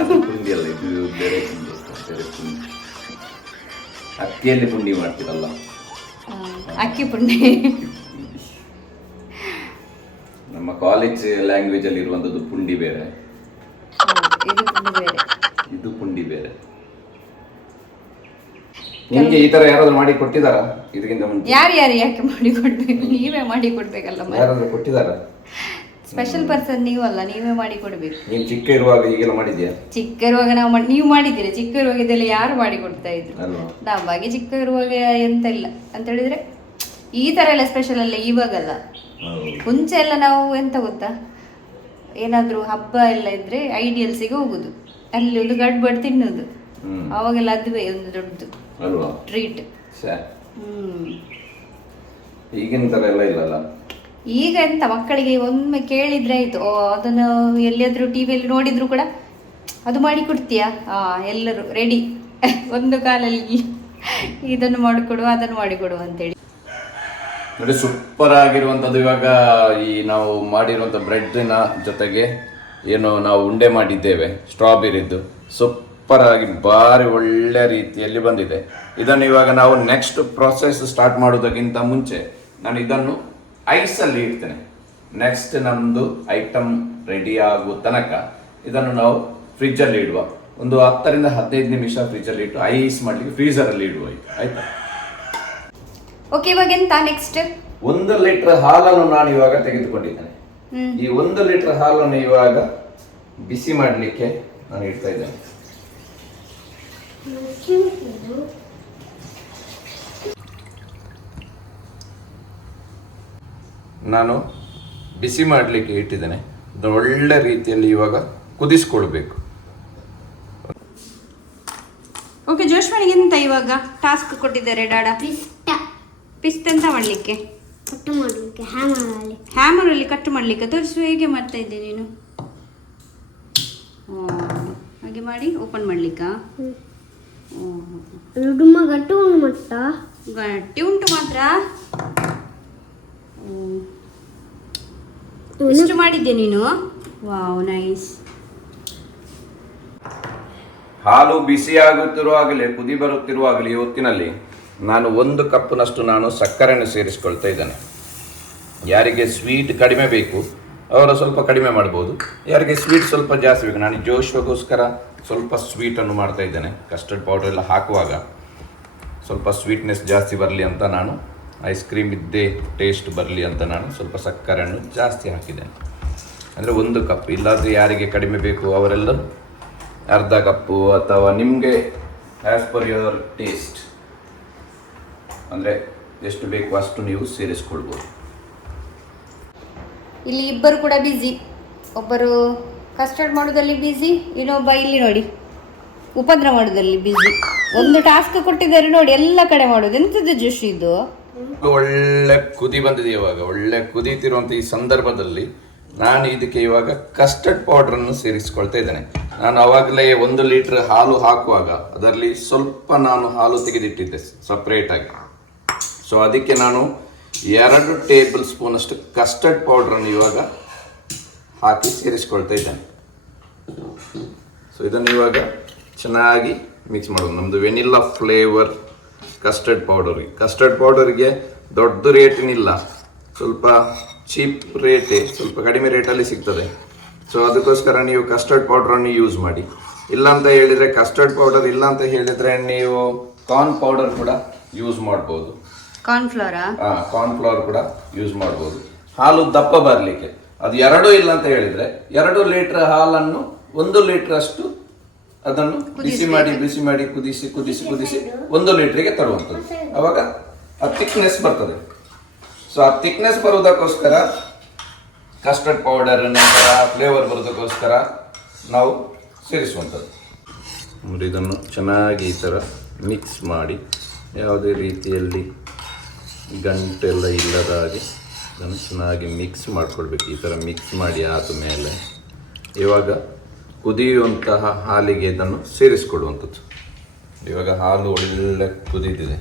C: ಅದು ಪುಂಡಿ ಅಲ್ಲ ಇದು ಬೇರೆ ಪುಂಡಿ ಬೇರೆ ಪುಂಡಿ ಅಕ್ಕಿಯಲ್ಲಿ ಪುಂಡಿ ಮಾಡ್ತೀರಲ್ಲ?
A: ಅಕ್ಕಿ ಪುಂಡಿ
C: ನಮ್ಮ ಕಾಲೇಜ್ ಲ್ಯಾಂಗ್ವೇಜ್ ಅಲ್ಲಿ ಇರುವಂತದ್ದು ಪುಂಡಿ ಬೇರೆ.
A: ಇದು ಪುಂಡಿ ಬೇರೆ.
C: ಇದು ಪುಂಡಿ ಬೇರೆ. ನಿಮ್ಗೆ ಈ ತರ ಯಾರಾದ್ರೂ ಮಾಡಿ ಕೊಟ್ಟಿದಾರ? ಇದಕ್ಕಿಂತ ಮುಂಚೆ?
A: ಯಾರು ಯಾರು ಯಾಕೆ ಮಾಡಿ ಕೊಡ್ಬೇಕು? ನೀವೇ ಮಾಡಿ ಕೊಡ್ಬೇಕಲ್ಲ
C: ಯಾರಾದ್ರೂ ಕೊಟ್ಟಿದಾರ?
A: ಸ್ಪೆಷಲ್ ಪರ್ಸನ್ ನೀವು ಅಲ್ಲ ನೀವೇ ಮಾಡಿ ಕೊಡ್ಬೇಕು
C: ನೀವು ಚಿಕ್ಕ ಇರುವಾಗ ಹೀಗೆಲ್ಲ ಮಾಡಿದ್ಯಾ?
A: ಚಿಕ್ಕ ಇರುವಾಗ ನಾವು ಮಾಡಿ- ನೀವು ಮಾಡಿದ್ದೀರಿ? ಚಿಕ್ಕ ಇರುವಾಗ ಇದೆಲ್ಲ ಯಾರು ಮಾಡಿ ಕೊಡ್ತಾ ಇದ್ರು?
C: ಅಲ್ವಾ?
A: ನಮಗೆ ಚಿಕ್ಕ ಇರುವಾಗ ಎಂತ ಇಲ್ಲ ಅಂತ ಹೇಳಿದ್ರೆ ಈ ತರ ಎಲ್ಲ ಸ್ಪೆಷಲ್ ಅಲ್ಲ ಇವಾಗಲ್ಲ.
C: ಹೌದು.
A: ಮುಂಚೆ ಎಲ್ಲ ನಾವು ಎಂತ ಗೊತ್ತಾ? ಏನಾದ್ರೂ ಹಬ್ಬ ಎಲ್ಲ ಇದ್ರೆ ಐಡಿಯಲ್ಸಿಗೆ ಹೋಗುದು. ಅಲ್ಲಿ ಒಂದು ಗಡ್ಬಡ್ ತಿನ್ನೋದು.
C: ಹ್ಮ್.
A: ಅವಾಗೆಲ್ಲ ಅದುವೇ ಒಂದು ದೊಡ್ಡದು.
C: ಅಲ್ವಾ?
A: ಟ್ರೀಟ್. ಹ್ಮ್.
C: ಈಗಿನ ತರ ಎಲ್ಲ ಇಲ್ಲಲ್ಲ?
A: ಈಗ ಎಂತ ಮಕ್ಕಳಿಗೆ ಒಮ್ಮೆ ಕೇಳಿದ್ರೆ ಆಯ್ತು ಅದನ್ನು ಟಿ ವಿಯಲ್ಲಿ ನೋಡಿದ್ರು ಕೂಡ ಅದು ಮಾಡಿ ಕೊಡ್ತೀಯಾ? ಎಲ್ಲರೂ ರೆಡಿ ಒಂದು ಕಾಲಲ್ಲಿ ಇದನ್ನು ಮಾಡಿಕೊಡು, ಅದನ್ನು ಮಾಡಿಕೊಡು ಅಂತೇಳಿ.
C: ನೋಡಿ ಸೂಪರ್ ಆಗಿರುವಂಥದ್ದು ಇವಾಗ ಈ ನಾವು ಮಾಡಿರುವಂಥ ಬ್ರೆಡ್ನ ಜೊತೆಗೆ ಏನು ನಾವು ಉಂಡೆ ಮಾಡಿದ್ದೇವೆ ಸ್ಟ್ರಾಬೆರಿದ್ದು ಸೂಪರ್ ಆಗಿ ಭಾರಿ ಒಳ್ಳೆ ರೀತಿಯಲ್ಲಿ ಬಂದಿದೆ. ಇದನ್ನು ಇವಾಗ ನಾವು ನೆಕ್ಸ್ಟ್ ಪ್ರೊಸೆಸ್ ಸ್ಟಾರ್ಟ್ ಮಾಡೋದಕ್ಕಿಂತ ಮುಂಚೆ ನಾನು ಇದನ್ನು ಐಸಲ್ಲಿ ಇಡ್ತೇನೆ. ನೆಕ್ಸ್ಟ್ ನಮ್ಮದು ಐಟಮ್ ರೆಡಿ ಆಗುವ ತನಕ ಇದನ್ನು ನಾವು ಫ್ರಿಜ್ಜಲ್ಲಿ ಇಡುವ. ಒಂದು ಹತ್ತರಿಂದ ಹದಿನೈದು ನಿಮಿಷ ಫ್ರಿಜ್ಜಲ್ಲಿ ಇಟ್ಟು ಐಸ್ ಮಾಡಲಿಕ್ಕೆ ಫ್ರೀಸರಲ್ಲಿ ಇಡುವ ಈಗ. ಆಯ್ತಾ?
A: ಓಕೆ ಇವಾಗ ಎಂತ ನೆಕ್ಸ್ಟ್
C: ಒಂದು ಲೀಟರ್ ಹಾಲನ್ನು ನಾನು ಇವಾಗ ತೆಗೆದುಕೊಂಡಿದ್ದೇನೆ. ಈ ಒಂದು ಲೀಟರ್ ಹಾಲನ್ನು ಇವಾಗ ಬಿಸಿ ಮಾಡಲಿಕ್ಕೆ ನಾನು ಇಡ್ತಾ ಇದ್ದೇನೆ. ನಾನು ಬಿಸಿ ಮಾಡಲಿಕ್ಕೆ ಇಟ್ಟಿದ್ದೇನೆ. ಅದು ಒಳ್ಳೆ ರೀತಿಯಲ್ಲಿ ಇವಾಗ ಕುದಿಸ್ಕೊಳ್ಬೇಕು.
A: ಓಕೆ ಜೋಶ್ಮಣಿಗೆ ಎಂತ ಇವಾಗ ಟಾಸ್ಕ್ ಕೊಟ್ಟಿದ್ದಾರೆ ಡಾಡಾ. ಪಿಸ್ತ. ಎಂತ ಮಾಡಲಿಕ್ಕೆ?
B: ಕಟ್ಟು ಮಾಡಲಿಕ್ಕೆ ಹ್ಯಾಮರಲ್ಲಿ
A: ಹ್ಯಾಮರಲ್ಲಿ ಕಟ್ ಮಾಡಲಿಕ್ಕೆ. ತೋರಿಸು ಹೇಗೆ ಮಾಡ್ತಾ ಇದ್ದೆ ನೀನು? ಹಾಗೆ ಮಾಡಿ ಓಪನ್ ಮಾಡ್ಲಿಕ್ಕಾ?
B: ಗಟ್ಟು ಮಟ್ಟ
A: ಗಟ್ಟಿ ಉಂಟು ಮಾತ್ರ. ಹ್ಮ್. ಇಷ್ಟು ಮಾಡಿದ್ದೆ ನೀನು? Wow nice.
C: ಹಾಲು ಬಿಸಿಯಾಗುತ್ತಿರುವಾಗಲೇ ಕುದಿ ಬರುತ್ತಿರುವಾಗಲೇ ಹೊತ್ತಿನಲ್ಲಿ ನಾನು ಒಂದು ಕಪ್ನಷ್ಟು ನಾನು ಸಕ್ಕರೆಯನ್ನು ಸೇರಿಸ್ಕೊಳ್ತಾ ಇದ್ದೇನೆ. ಯಾರಿಗೆ ಸ್ವೀಟ್ ಕಡಿಮೆ ಬೇಕು ಅವರು ಸ್ವಲ್ಪ ಕಡಿಮೆ ಮಾಡ್ಬೋದು. ಯಾರಿಗೆ ಸ್ವೀಟ್ ಸ್ವಲ್ಪ ಜಾಸ್ತಿ ಬೇಕು ನಾನು ಜೋಶ್ವಗೋಸ್ಕರ ಸ್ವಲ್ಪ ಸ್ವೀಟನ್ನು ಮಾಡ್ತಾ ಇದ್ದೇನೆ. ಕಸ್ಟರ್ಡ್ ಪೌಡರ್ ಎಲ್ಲ ಹಾಕುವಾಗ ಸ್ವಲ್ಪ ಸ್ವೀಟ್ನೆಸ್ ಜಾಸ್ತಿ ಬರಲಿ ಅಂತ ನಾನು ಐಸ್ ಕ್ರೀಮ್ ಇದ್ದೇ ಟೇಸ್ಟ್ ಬರಲಿ ಅಂತ ನಾನು ಸ್ವಲ್ಪ ಸಕ್ಕರೆಯನ್ನು ಜಾಸ್ತಿ ಹಾಕಿದ್ದೇನೆ. ಅಂದರೆ ಒಂದು ಕಪ್. ಇಲ್ಲಾದರೆ ಯಾರಿಗೆ ಕಡಿಮೆ ಬೇಕು ಅವರೆಲ್ಲರೂ ಅರ್ಧ ಕಪ್ಪು ಅಥವಾ ನಿಮಗೆ ಆ್ಯಸ್ ಪರ್ ಯುವರ್ ಟೇಸ್ಟ್ ಅಂದರೆ ಎಷ್ಟು ಬೇಕು ಅಷ್ಟು ನೀವು ಸೇರಿಸ್ಕೊಳ್ಬೋದು.
A: ಇಲ್ಲಿ ಇಬ್ಬರು ಕೂಡ ಬ್ಯುಸಿ ಒಬ್ಬರು ಕಸ್ಟರ್ಡ್ ಮಾಡೋದಲ್ಲಿ ಬ್ಯುಸಿ ಇನ್ನೊಬ್ಬ ಇಲ್ಲಿ ನೋಡಿ. ಉಪದ್ರ ಮಾಡೋದಲ್ಲಿ ಬ್ಯುಸಿ ಒಂದು ಟಾಸ್ಕ್ ಕೊಟ್ಟಿದ್ದಾರೆ ನೋಡಿ, ಎಲ್ಲ ಕಡೆ ಮಾಡೋದು ಎಂಥದ್ದು ಜೋಶಿ ಇದು?
C: ಒಳ್ಳೆ ಕುದಿ ಬಂದಿದೆ ಇವಾಗ. ಒಳ್ಳೆ ಕುದೀತಿರುವಂಥ ಈ ಸಂದರ್ಭದಲ್ಲಿ ನಾನು ಇದಕ್ಕೆ ಇವಾಗ ಕಸ್ಟರ್ಡ್ ಪೌಡ್ರನ್ನು ಸೇರಿಸ್ಕೊಳ್ತಾ ಇದ್ದೇನೆ. ನಾನು ಅವಾಗಲೇ ಒಂದು ಲೀಟ್ರ್ ಹಾಲು ಹಾಕುವಾಗ ಅದರಲ್ಲಿ ಸ್ವಲ್ಪ ನಾನು ಹಾಲು ತೆಗೆದಿಟ್ಟಿದ್ದೆ ಸಪ್ರೇಟಾಗಿ ಸೊ ಅದಕ್ಕೆ ನಾನು ಎರಡು ಟೇಬಲ್ ಸ್ಪೂನ್ ಅಷ್ಟು ಕಸ್ಟರ್ಡ್ ಪೌಡ್ರನ್ನು ಇವಾಗ ಹಾಕಿ ಸೇರಿಸ್ಕೊಳ್ತಾ ಇದ್ದೇನೆ. ಸೊ ಇದನ್ನು ಇವಾಗ ಚೆನ್ನಾಗಿ ಮಿಕ್ಸ್ ಮಾಡೋದು ನಮ್ಮದು vanilla flavour custard powder custard ಪೌಡರಿಗೆ ದೊಡ್ಡ ರೇಟಿನಿಲ್ಲ. ಸ್ವಲ್ಪ ಚೀಪ್ ರೇಟೇ ಸ್ವಲ್ಪ ಕಡಿಮೆ ರೇಟಲ್ಲಿ ಸಿಗ್ತದೆ. ಸೊ ಅದಕ್ಕೋಸ್ಕರ ನೀವು ಕಸ್ಟರ್ಡ್ ಪೌಡ್ರನ್ನು ಯೂಸ್ ಮಾಡಿ. ಇಲ್ಲ ಅಂತ ಹೇಳಿದರೆ ಕಸ್ಟರ್ಡ್ ಪೌಡರ್ ಇಲ್ಲ ಅಂತ ಹೇಳಿದರೆ ನೀವು ಕಾರ್ನ್ ಪೌಡರ್ ಕೂಡ ಯೂಸ್ ಮಾಡ್ಬೋದು.
A: ಕಾರ್ನ್ಫ್ಲವರ್
C: ಕಾರ್ನ್ ಫ್ಲವರ್ ಕೂಡ ಯೂಸ್ ಮಾಡ್ಬೋದು. ಹಾಲು ದಪ್ಪ ಬರಲಿಕ್ಕೆ. ಅದು ಎರಡೂ ಇಲ್ಲ ಅಂತ ಹೇಳಿದ್ರೆ ಎರಡು ಲೀಟರ್ ಹಾಲನ್ನು ಒಂದು ಲೀಟರ್ ಅಷ್ಟು ಅದನ್ನು ಬಿಸಿ ಮಾಡಿ ಬಿಸಿ ಮಾಡಿ ಕುದಿಸಿ ಕುದಿಸಿ ಕುದಿಸಿ ಒಂದು ಲೀಟ್ರಿಗೆ ತರುವಂಥದ್ದು. ಅವಾಗ ಆ ಥಿಕ್ನೆಸ್ ಬರ್ತದೆ. ಸೊ ಆ ಥಿಕ್ನೆಸ್ ಬರುವುದಕ್ಕೋಸ್ಕರ ಕಸ್ಟರ್ಡ್ ಪೌಡರ್ ನಂತರ ಫ್ಲೇವರ್ ಬರೋದಕ್ಕೋಸ್ಕರ ನಾವು ಸೇರಿಸುವಂಥದ್ದು. ನೋಡಿ ಇದನ್ನು ಚೆನ್ನಾಗಿ ಈ ಥರ ಮಿಕ್ಸ್ ಮಾಡಿ ಯಾವುದೇ ರೀತಿಯಲ್ಲಿ ಗಂಟೆಲ್ಲ ಇಲ್ಲದ ಹಾಗೆ ಇದನ್ನು ಚೆನ್ನಾಗಿ ಮಿಕ್ಸ್ ಮಾಡ್ಕೊಳ್ಬೇಕು. ಈ ಥರ ಮಿಕ್ಸ್ ಮಾಡಿ ಆದ ಮೇಲೆ ಇವಾಗ ಕುದಿಯುವಂತಹ ಹಾಲಿಗೆ ಇದನ್ನು ಸೇರಿಸಿಕೊಳ್ಳುವಂಥದ್ದು ಇವಾಗ ಹಾಲು ಒಳ್ಳೆ ಕುದೀತಿದೆ.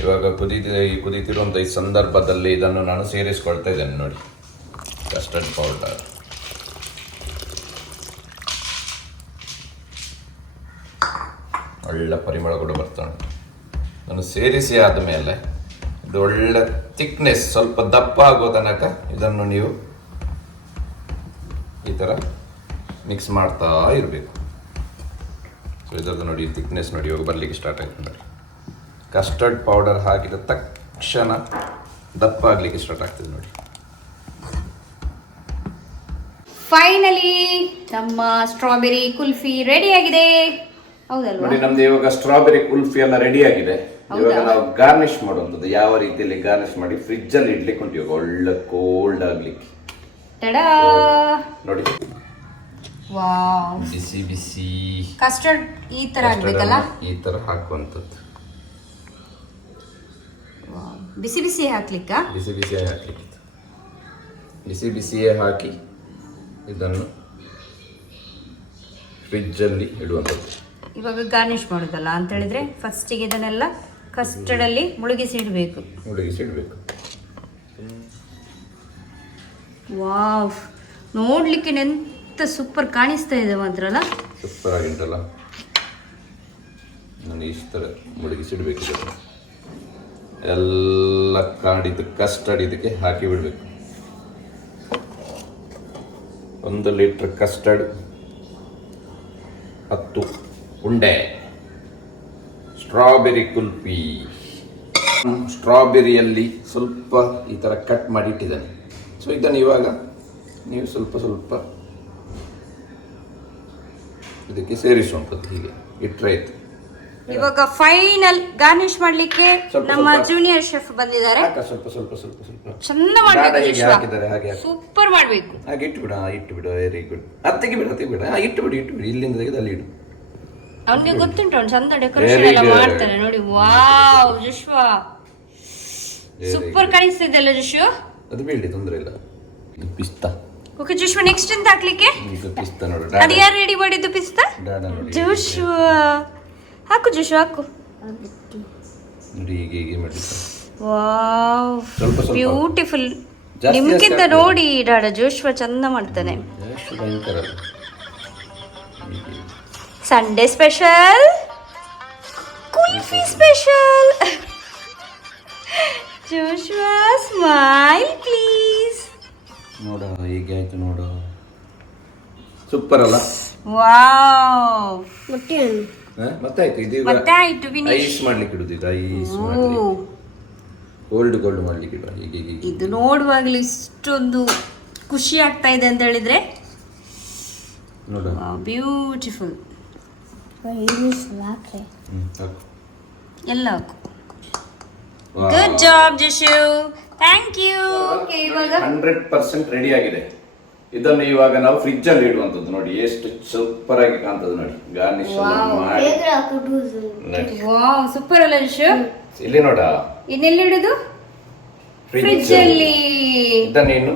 C: ಇವಾಗ ಕುದೀತಿದೆ, ಈ ಕುದೀತಿರುವಂಥ ಈ ಸಂದರ್ಭದಲ್ಲಿ ಇದನ್ನು ನಾನು ಸೇರಿಸ್ಕೊಳ್ತಾ ಇದ್ದೇನೆ ನೋಡಿ. ಕಸ್ಟರ್ಡ್ ಪೌಡರ್ ಒಳ್ಳೆ ಪರಿಮಳ ಕೂಡ ಬರ್ತಾನೆ ನಾನು ಸೇರಿಸಿ ಆದಮೇಲೆ ಇದು ಒಳ್ಳೆ ಥಿಕ್ನೆಸ್ ಸ್ವಲ್ಪ ದಪ್ಪ ಆಗೋ ತನಕ ಇದನ್ನು ನೀವು ಈ ಥರ ಮಿಕ್ಸ್ ಮಾಡ್ತಾ ಇರಬೇಕು. ಸೊ ಇದರದ್ದು ನೋಡಿ ಥಿಕ್ನೆಸ್ ನೋಡಿ ಇವಾಗ ಬರಲಿಕ್ಕೆ ಸ್ಟಾರ್ಟ್ ಆಗ್ತದೆ ನೋಡಿ ಕಸ್ಟರ್ಡ್ ಪೌಡರ್ ಹಾಕಿದ ತಕ್ಷಣ ದಪ್ಪ ಆಗಲಿಕ್ಕೆ ಸ್ಟಾರ್ಟ್ ಆಗ್ತದೆ ನೋಡಿ.
A: ಫೈನಲಿ ನಮ್ಮ ಸ್ಟ್ರಾಬೆರಿ ಕುಲ್ಫಿ ರೆಡಿ ಆಗಿದೆ. ಹೌದಲ್ವಾ?
C: ನೋಡಿ ನಮ್ದು ಇವಾಗ ಸ್ಟ್ರಾಬೆರಿ ಕುಲ್ಫಿ ಎಲ್ಲ ರೆಡಿ ಆಗಿದೆ. ಇವಾಗ ನಾವು ಗಾರ್ನಿಶ್ ಮಾಡುವಂಥದ್ದು. ಯಾವ ರೀತಿಯಲ್ಲಿ ಗಾರ್ನಿಶ್ ಮಾಡಿ ಫ್ರಿಜ್ ಅಲ್ಲಿ ಇಡ್ಲಿಕ್ಕೆ ಉಂಟು. ಇವಾಗ ಒಳ್ಳೆ ಕೋಲ್ಡ್ ಆಗ್ಲಿಕ್ಕೆ.
A: ಟಡಾ
C: ನೋಡಿ.
A: ವಾವ್.
C: ಬಿಸಿ ಬಿಸಿ.
A: ಕಸ್ಟರ್ಡ್ ಈ ತರ ಆಗಬೇಕಲ್ಲ?
C: ಈ ತರ ಹಾಕುವಂಥದ್ದು.
A: ವಾವ್. ಬಿಸಿ ಬಿಸಿ ಹಾಕ್ಲಿಕ್ಕ?
C: ಬಿಸಿ ಬಿಸಿ ಹಾಕ್ಲಿಕ್ಕೆ. ಬಿಸಿ ಬಿಸಿಯೇ ಹಾಕಿ ಇದನ್ನು ಫ್ರಿಜ್ಜಲ್ಲಿ ಇಡುವಂಥದ್ದು.
A: ಇವಾಗ ಗಾರ್ನಿಷ್ ಮಾಡೋದಲ್ಲ ಅಂತ ಹೇಳಿದ್ರೆ ಫಸ್ಟಿಗೆ ಇದನ್ನೆಲ್ಲ ಕಸ್ಟರ್ಡಲ್ಲಿ ಮುಳುಗಿಸಿ ಇಡಬೇಕು.
C: ಮುಳುಗಿಸಿ ಇಡಬೇಕು.
A: ವಾವ್. ನೋಡ್ಲಿಕ್ಕೆ ಎಂತ ಸೂಪರ್ ಕಾಣಿಸ್ತಾ ಇದೆ ಮಾತ್ರ ಅಲ್ಲ
C: ಸೂಪರ್ ಆಗಿಂಟಲ್ಲ ನಾನು ಇಷ್ಟು ಥರ ಮುಳುಗಿಸಿಡ್ಬೇಕು ಎಲ್ಲ ಕಾಡಿದ್ದು ಕಸ್ಟರ್ಡ್ ಇದಕ್ಕೆ ಹಾಕಿ ಬಿಡಬೇಕು. ಒಂದು ಲೀಟ್ರ್ ಕಸ್ಟರ್ಡ್ ಹತ್ತು ಉಂಡೆ ಸ್ಟ್ರಾಬೆರಿ ಕುಲ್ಫಿ ಸ್ಟ್ರಾಬೆರಿಯಲ್ಲಿ ಸ್ವಲ್ಪ ಈ ಥರ ಕಟ್ ಮಾಡಿ ಇಟ್ಟಿದ್ದಾನೆ. ಸೊ ಇದನ್ನು ಇವಾಗ ನೀವು ಸ್ವಲ್ಪ ಸ್ವಲ್ಪ ಇದಕ್ಕೆ ಸೇರಿಸುವಂಥದ್ದು ಹೀಗೆ. ಇಟ್ಟರೆ ಆಯ್ತು.
A: ಇವಾಗ ಫೈನಲ್ ಗಾರ್ನಿಶ್ ಮಾಡ್ಲಿಕ್ಕೆ
C: ಸ್ವಲ್ಪ
A: ನಮ್ಮ
C: ಸ್ವಲ್ಪ.
A: ಜೂನಿಯರ್ ಶೆಫ್ ಬಂದಿದ್ದಾರೆ.
C: ಹಾಕ ಸ್ವಲ್ಪ ಸ್ವಲ್ಪ ಸ್ವಲ್ಪ ಸ್ವಲ್ಪ.
A: ಚಂದ ಮಾಡ್ಬೇಕು
C: ಹೀಗೆ ಹಾಕಿದ್ದಾರೆ ಹಾಗೆ ಹಾಕಿ.
A: ಸೂಪರ್ ಮಾಡ್ಬೇಕು.
C: ಹಾಗೆ ಇಟ್ಟು ಬಿಡ ಇಟ್ಟು ಬಿಡು ವೆರಿ ಗುಡ್ ಅತ್ತಿಗೆ ಬಿಡ ಅತ್ತಿಗೆ ಬಿಡ ಇಟ್ಟು ಬಿಡು ಇಟ್ಟು ಬಿಡು ಇಲ್ಲಿಂದ ತೆಗೆದು ಅಲ್ಲಿ ಇಡು.
A: ಅವನಿಗೆ ಗೊತ್ತುಂಟು ಅವ್ನು ಚಂದ ಡೆಕೋರೇಷನ್
C: Very
A: ಎಲ್ಲ
C: good.
A: ಮಾಡ್ತಾನೆ ನೋಡಿ. ವಾವ್ ಜುಶ್ವ
C: Very
A: ಸೂಪರ್ ಕಾಣಿಸ್ತಿದೆ ಅಲ್ಲ ಜುಶ್ವ
C: ಅದು ಬೀಳಿ ತೊಂದರೆ ಇಲ್ಲ. ಇದು ಪಿಸ್ತಾ.
A: ಓಕೆ ಜುಶ್ವ ನೆಕ್ಸ್ಟ್ ಎಂತ ಹಾಕ್ಲಿಕ್ಕೆ?
C: ಇದು ಪಿಸ್ತಾ ನೋಡು
A: ಅದು ಯಾರು ರೆಡಿ ಮಾಡಿದ್ದು ಪಿಸ್ತಾ?
C: ಡಾಡ ನೋಡಿ
A: ಜುಶ್ವ. ಹಾಕು ಜುಶ್ವ ಹಾಕು.
C: ನೋಡಿ ಹೀಗೆ ಹೀಗೆ ಮಾಡಿ
A: ವಾವ್
C: ಸ್ವಲ್ಪ ಸ್ವಲ್ಪ.
A: ಬ್ಯೂಟಿಫುಲ್
C: ಜಾಸ್ತಿ
A: ನಿಮ್ಗಿಂತ
C: ಜಾಸ್ತಿ
A: ನೋಡಿ ಡಾಡ ಜೋಶ್ವ ಚಂದ ಮಾಡ್ತಾನೆ.
C: ಎಷ್ಟು ಭಯಂಕರ. ಅಲ್ಲ. ಹೀಗೆ.
A: Sunday special kulfi special Joshua smile please
C: ನೋಡ ಹೀಗೆ ಆಯ್ತು ನೋಡು. ಸೂಪರ್ ಅಲ್ಲ?
A: ವಾವ್.
C: ಹ? ಮತ್ತೆ ಆಯ್ತು ಇದು
A: ಮತ್ತೆ ಆಯ್ತು
C: ಐಸ್ ಮಾಡ್ಲಿಕ್ಕೆ ಇಡುದು ಇದು ಐಸ್ ಮಾಡ್ಲಿಕ್ಕೆ. ಕೋಲ್ಡ್ ಕೋಲ್ಡ್ ಮಾಡ್ಲಿಕ್ಕೆ ಇಡುವ ಹೀಗೆ ಹೀಗೆ ಹೀಗೆ.
A: ಇದು ನೋಡುವಾಗಲೂ ಇಷ್ಟೊಂದು ಖುಷಿ ಆಗ್ತಾ ಇದೆ ಅಂತ ಹೇಳಿದ್ರೆ?
C: ನೋಡ.
A: ಬ್ಯೂಟಿಫುಲ್
C: ಹ್ಮ್ ಸಾಕು
A: ಎಲ್ಲ ಹಾಕು. Good job Jashu thank you okay ಇವಾಗ?
C: ಹಂಡ್ರೆಡ್ ಪರ್ಸೆಂಟ್ ರೆಡಿ ಆಗಿದೆ. ಇದನ್ನು ಇವಾಗ ನಾವು ಫ್ರಿಜ್ ಅಲ್ಲಿ ಇಡುವಂತದ್ದು ನೋಡಿ. ಎಷ್ಟು ಸೂಪರ್ ಆಗಿ ಕಾಣ್ತದೆ ನೋಡಿ. ಗಾರ್ನಿಶ್ ಮಾಡಿ. ನೋಡಿ.
A: ವಾವ್ ಸೂಪರ್ ಅಲ್ಲ ಜಶು
C: ಇಲ್ಲಿ ನೋಡ.
A: ಇನ್ನೆಲ್ಲಿ ಇಡುದು? ಫ್ರಿಜ್ ಅಲ್ಲಿ
C: ಇದನ್ನೇನು ಇನ್ನು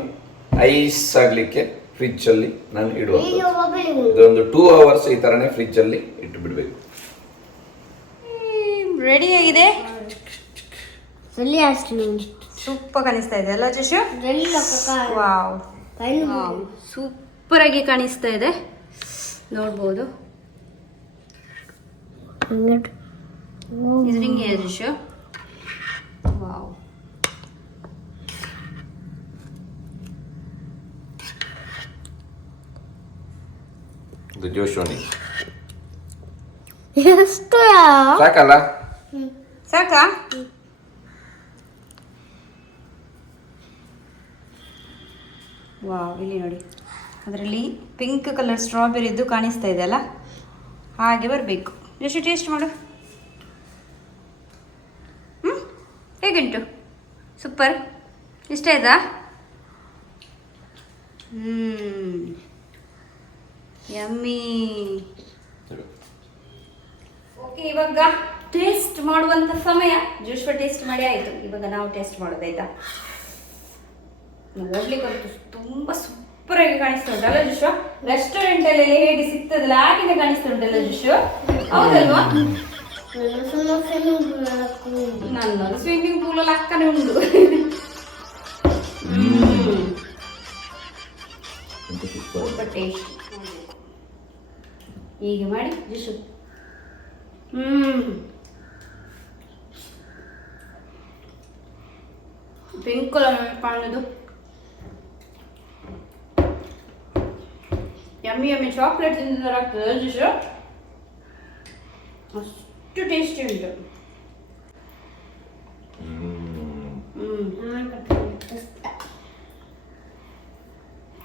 C: ಐಸ್ ಆಗ್ಲಿಕ್ಕೆ ಫ್ರಿಜ್ ಅಲ್ಲಿ ನಾನು ಇಡುವಂತದ್ದು ಇದೊಂದು ಟೂ ಅವರ್ಸ್ ಈ ತರನೇ ಫ್ರಿಜ್ ಅಲ್ಲಿ ಇಟ್ಟು ಬಿಡ್ಬೇಕು
A: ರೆಡಿ ಆಗಿದೆ.
E: Solli afternoon.
A: ಸೂಪರ್ ಕಾಣಿಸ್ತಾ ಇದೆ. ಅಲ್ಲ ಜಶು?
E: Really
A: wow. ಸೂಪರ್ ಆಗಿ ಕಾಣಿಸ್ತಾ ಇದೆ. ನೋಡ್ಬೋದು. ಇದು ಜಶು? ವಾವ್.
C: ಇದು ಜೋಶೋನಿ.
E: ಎಷ್ಟು
C: ಸಾಕಲ್ಲ?
A: ಸಾಕಾ? ವಾವ್, ಇಲ್ಲಿ ನೋಡಿ. ಅದರಲ್ಲಿ ಪಿಂಕ್ ಕಲರ್ ಸ್ಟ್ರಾಬೆರಿ ಇದ್ದು ಕಾಣಿಸ್ತಾ ಇದೆ ಅಲ್ಲ? ಹಾಗೆ ಬರಬೇಕು. ಎಷ್ಟು ಟೇಸ್ಟ್ ಮಾಡು. ಹ್ಞೂ ಹೇಗುಂಟು? ಸೂಪರ್ ಇಷ್ಟ ಆಯ್ತಾ? ಹ್ಮ್. ಯಮ್ಮಿ ಓಕೆ ಇವಾಗ ಟೇಸ್ಟ್ ಮಾಡುವಂಥ ಸಮಯ. ಜ್ಯೂಸ್ ಟೇಸ್ಟ್ ಮಾಡಿ ಆಯಿತು. ಇವಾಗ ನಾವು ಟೇಸ್ಟ್ ಮಾಡೋದಾಯ್ತಾ ನೋಡ್ಲಿಕ್ಕಂತೂ ತುಂಬಾ ಸೂಪರ್ ಆಗಿ ಕಾಣಿಸ್ತಾ ಉಂಟಲ್ಲ ರೆಸ್ಟೋರೆಂಟ್ ಅಲ್ಲಿ ಹೇಗೆ ಸಿಗ್ತದಲ್ಲ ಹಾಗೆ ಕಾಣಿಸ್ತಾ ಉಂಟಲ್ಲ ಜುಶು? ಹೌದಲ್ವಾ? ನನ್ನೊಂದು ಸ್ವಿಮ್ಮಿಂಗ್ ಪೂಲ್ ಅಲ್ಲಿ ಅಕ್ಕನೇ ಉಂಟು. ಹೀಗೆ ಮಾಡಿ ಜುಶು. ಹ್ಮ್. ಪಿಂಕ್ ಕಲರ್ ಕಾಣೋದು ಯಮ್ಮಿ ಯಮ್ಮಿ ಚಾಕ್ಲೇಟ್ ತಿಂದಿದ್ದಾರೆ ಆಗ್ತದೆ ಜ್ಯೂಸು ಅಷ್ಟು ಟೇಸ್ಟಿ ಉಂಟು.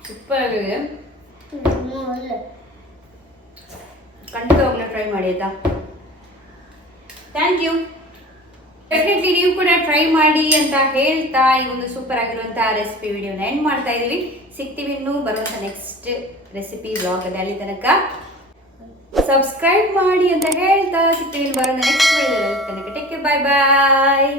A: ಸೂಪರ್ ಆಗಿದೆ. ಖಂಡಿತವಾಗ್ಲೂ ಟ್ರೈ ಮಾಡಿ ಆಯ್ತಾ? ಥ್ಯಾಂಕ್ ಯು ಡೆಫಿನೆಟ್ಲಿ ನೀವು ಕೂಡ ಟ್ರೈ ಮಾಡಿ ಅಂತ ಹೇಳ್ತಾ ಈ ಒಂದು ಸೂಪರ್ ಆಗಿರುವಂತಹ ರೆಸಿಪಿ ವಿಡಿಯೋನ ಎಂಡ್ ಮಾಡ್ತಾ ಇದೀವಿ ಸಿಗ್ತೀವಿ ಇನ್ನು ಬರುವಂತ ನೆಕ್ಸ್ಟ್ ರೆಸಿಪಿ ಬ್ಲಾಗ್ ಅಲ್ಲಿ ತನಕ. ಸಬ್ಸ್ಕ್ರೈಬ್ ಮಾಡಿ ಅಂತ ಹೇಳ್ತಾ ಸಿಗ್ತೀವಿ. ಬರೋಣ ನೆಕ್ಸ್ಟ್ ತನಕ. ಟೇಕ್ ಬಾಯ್ ಬಾಯ್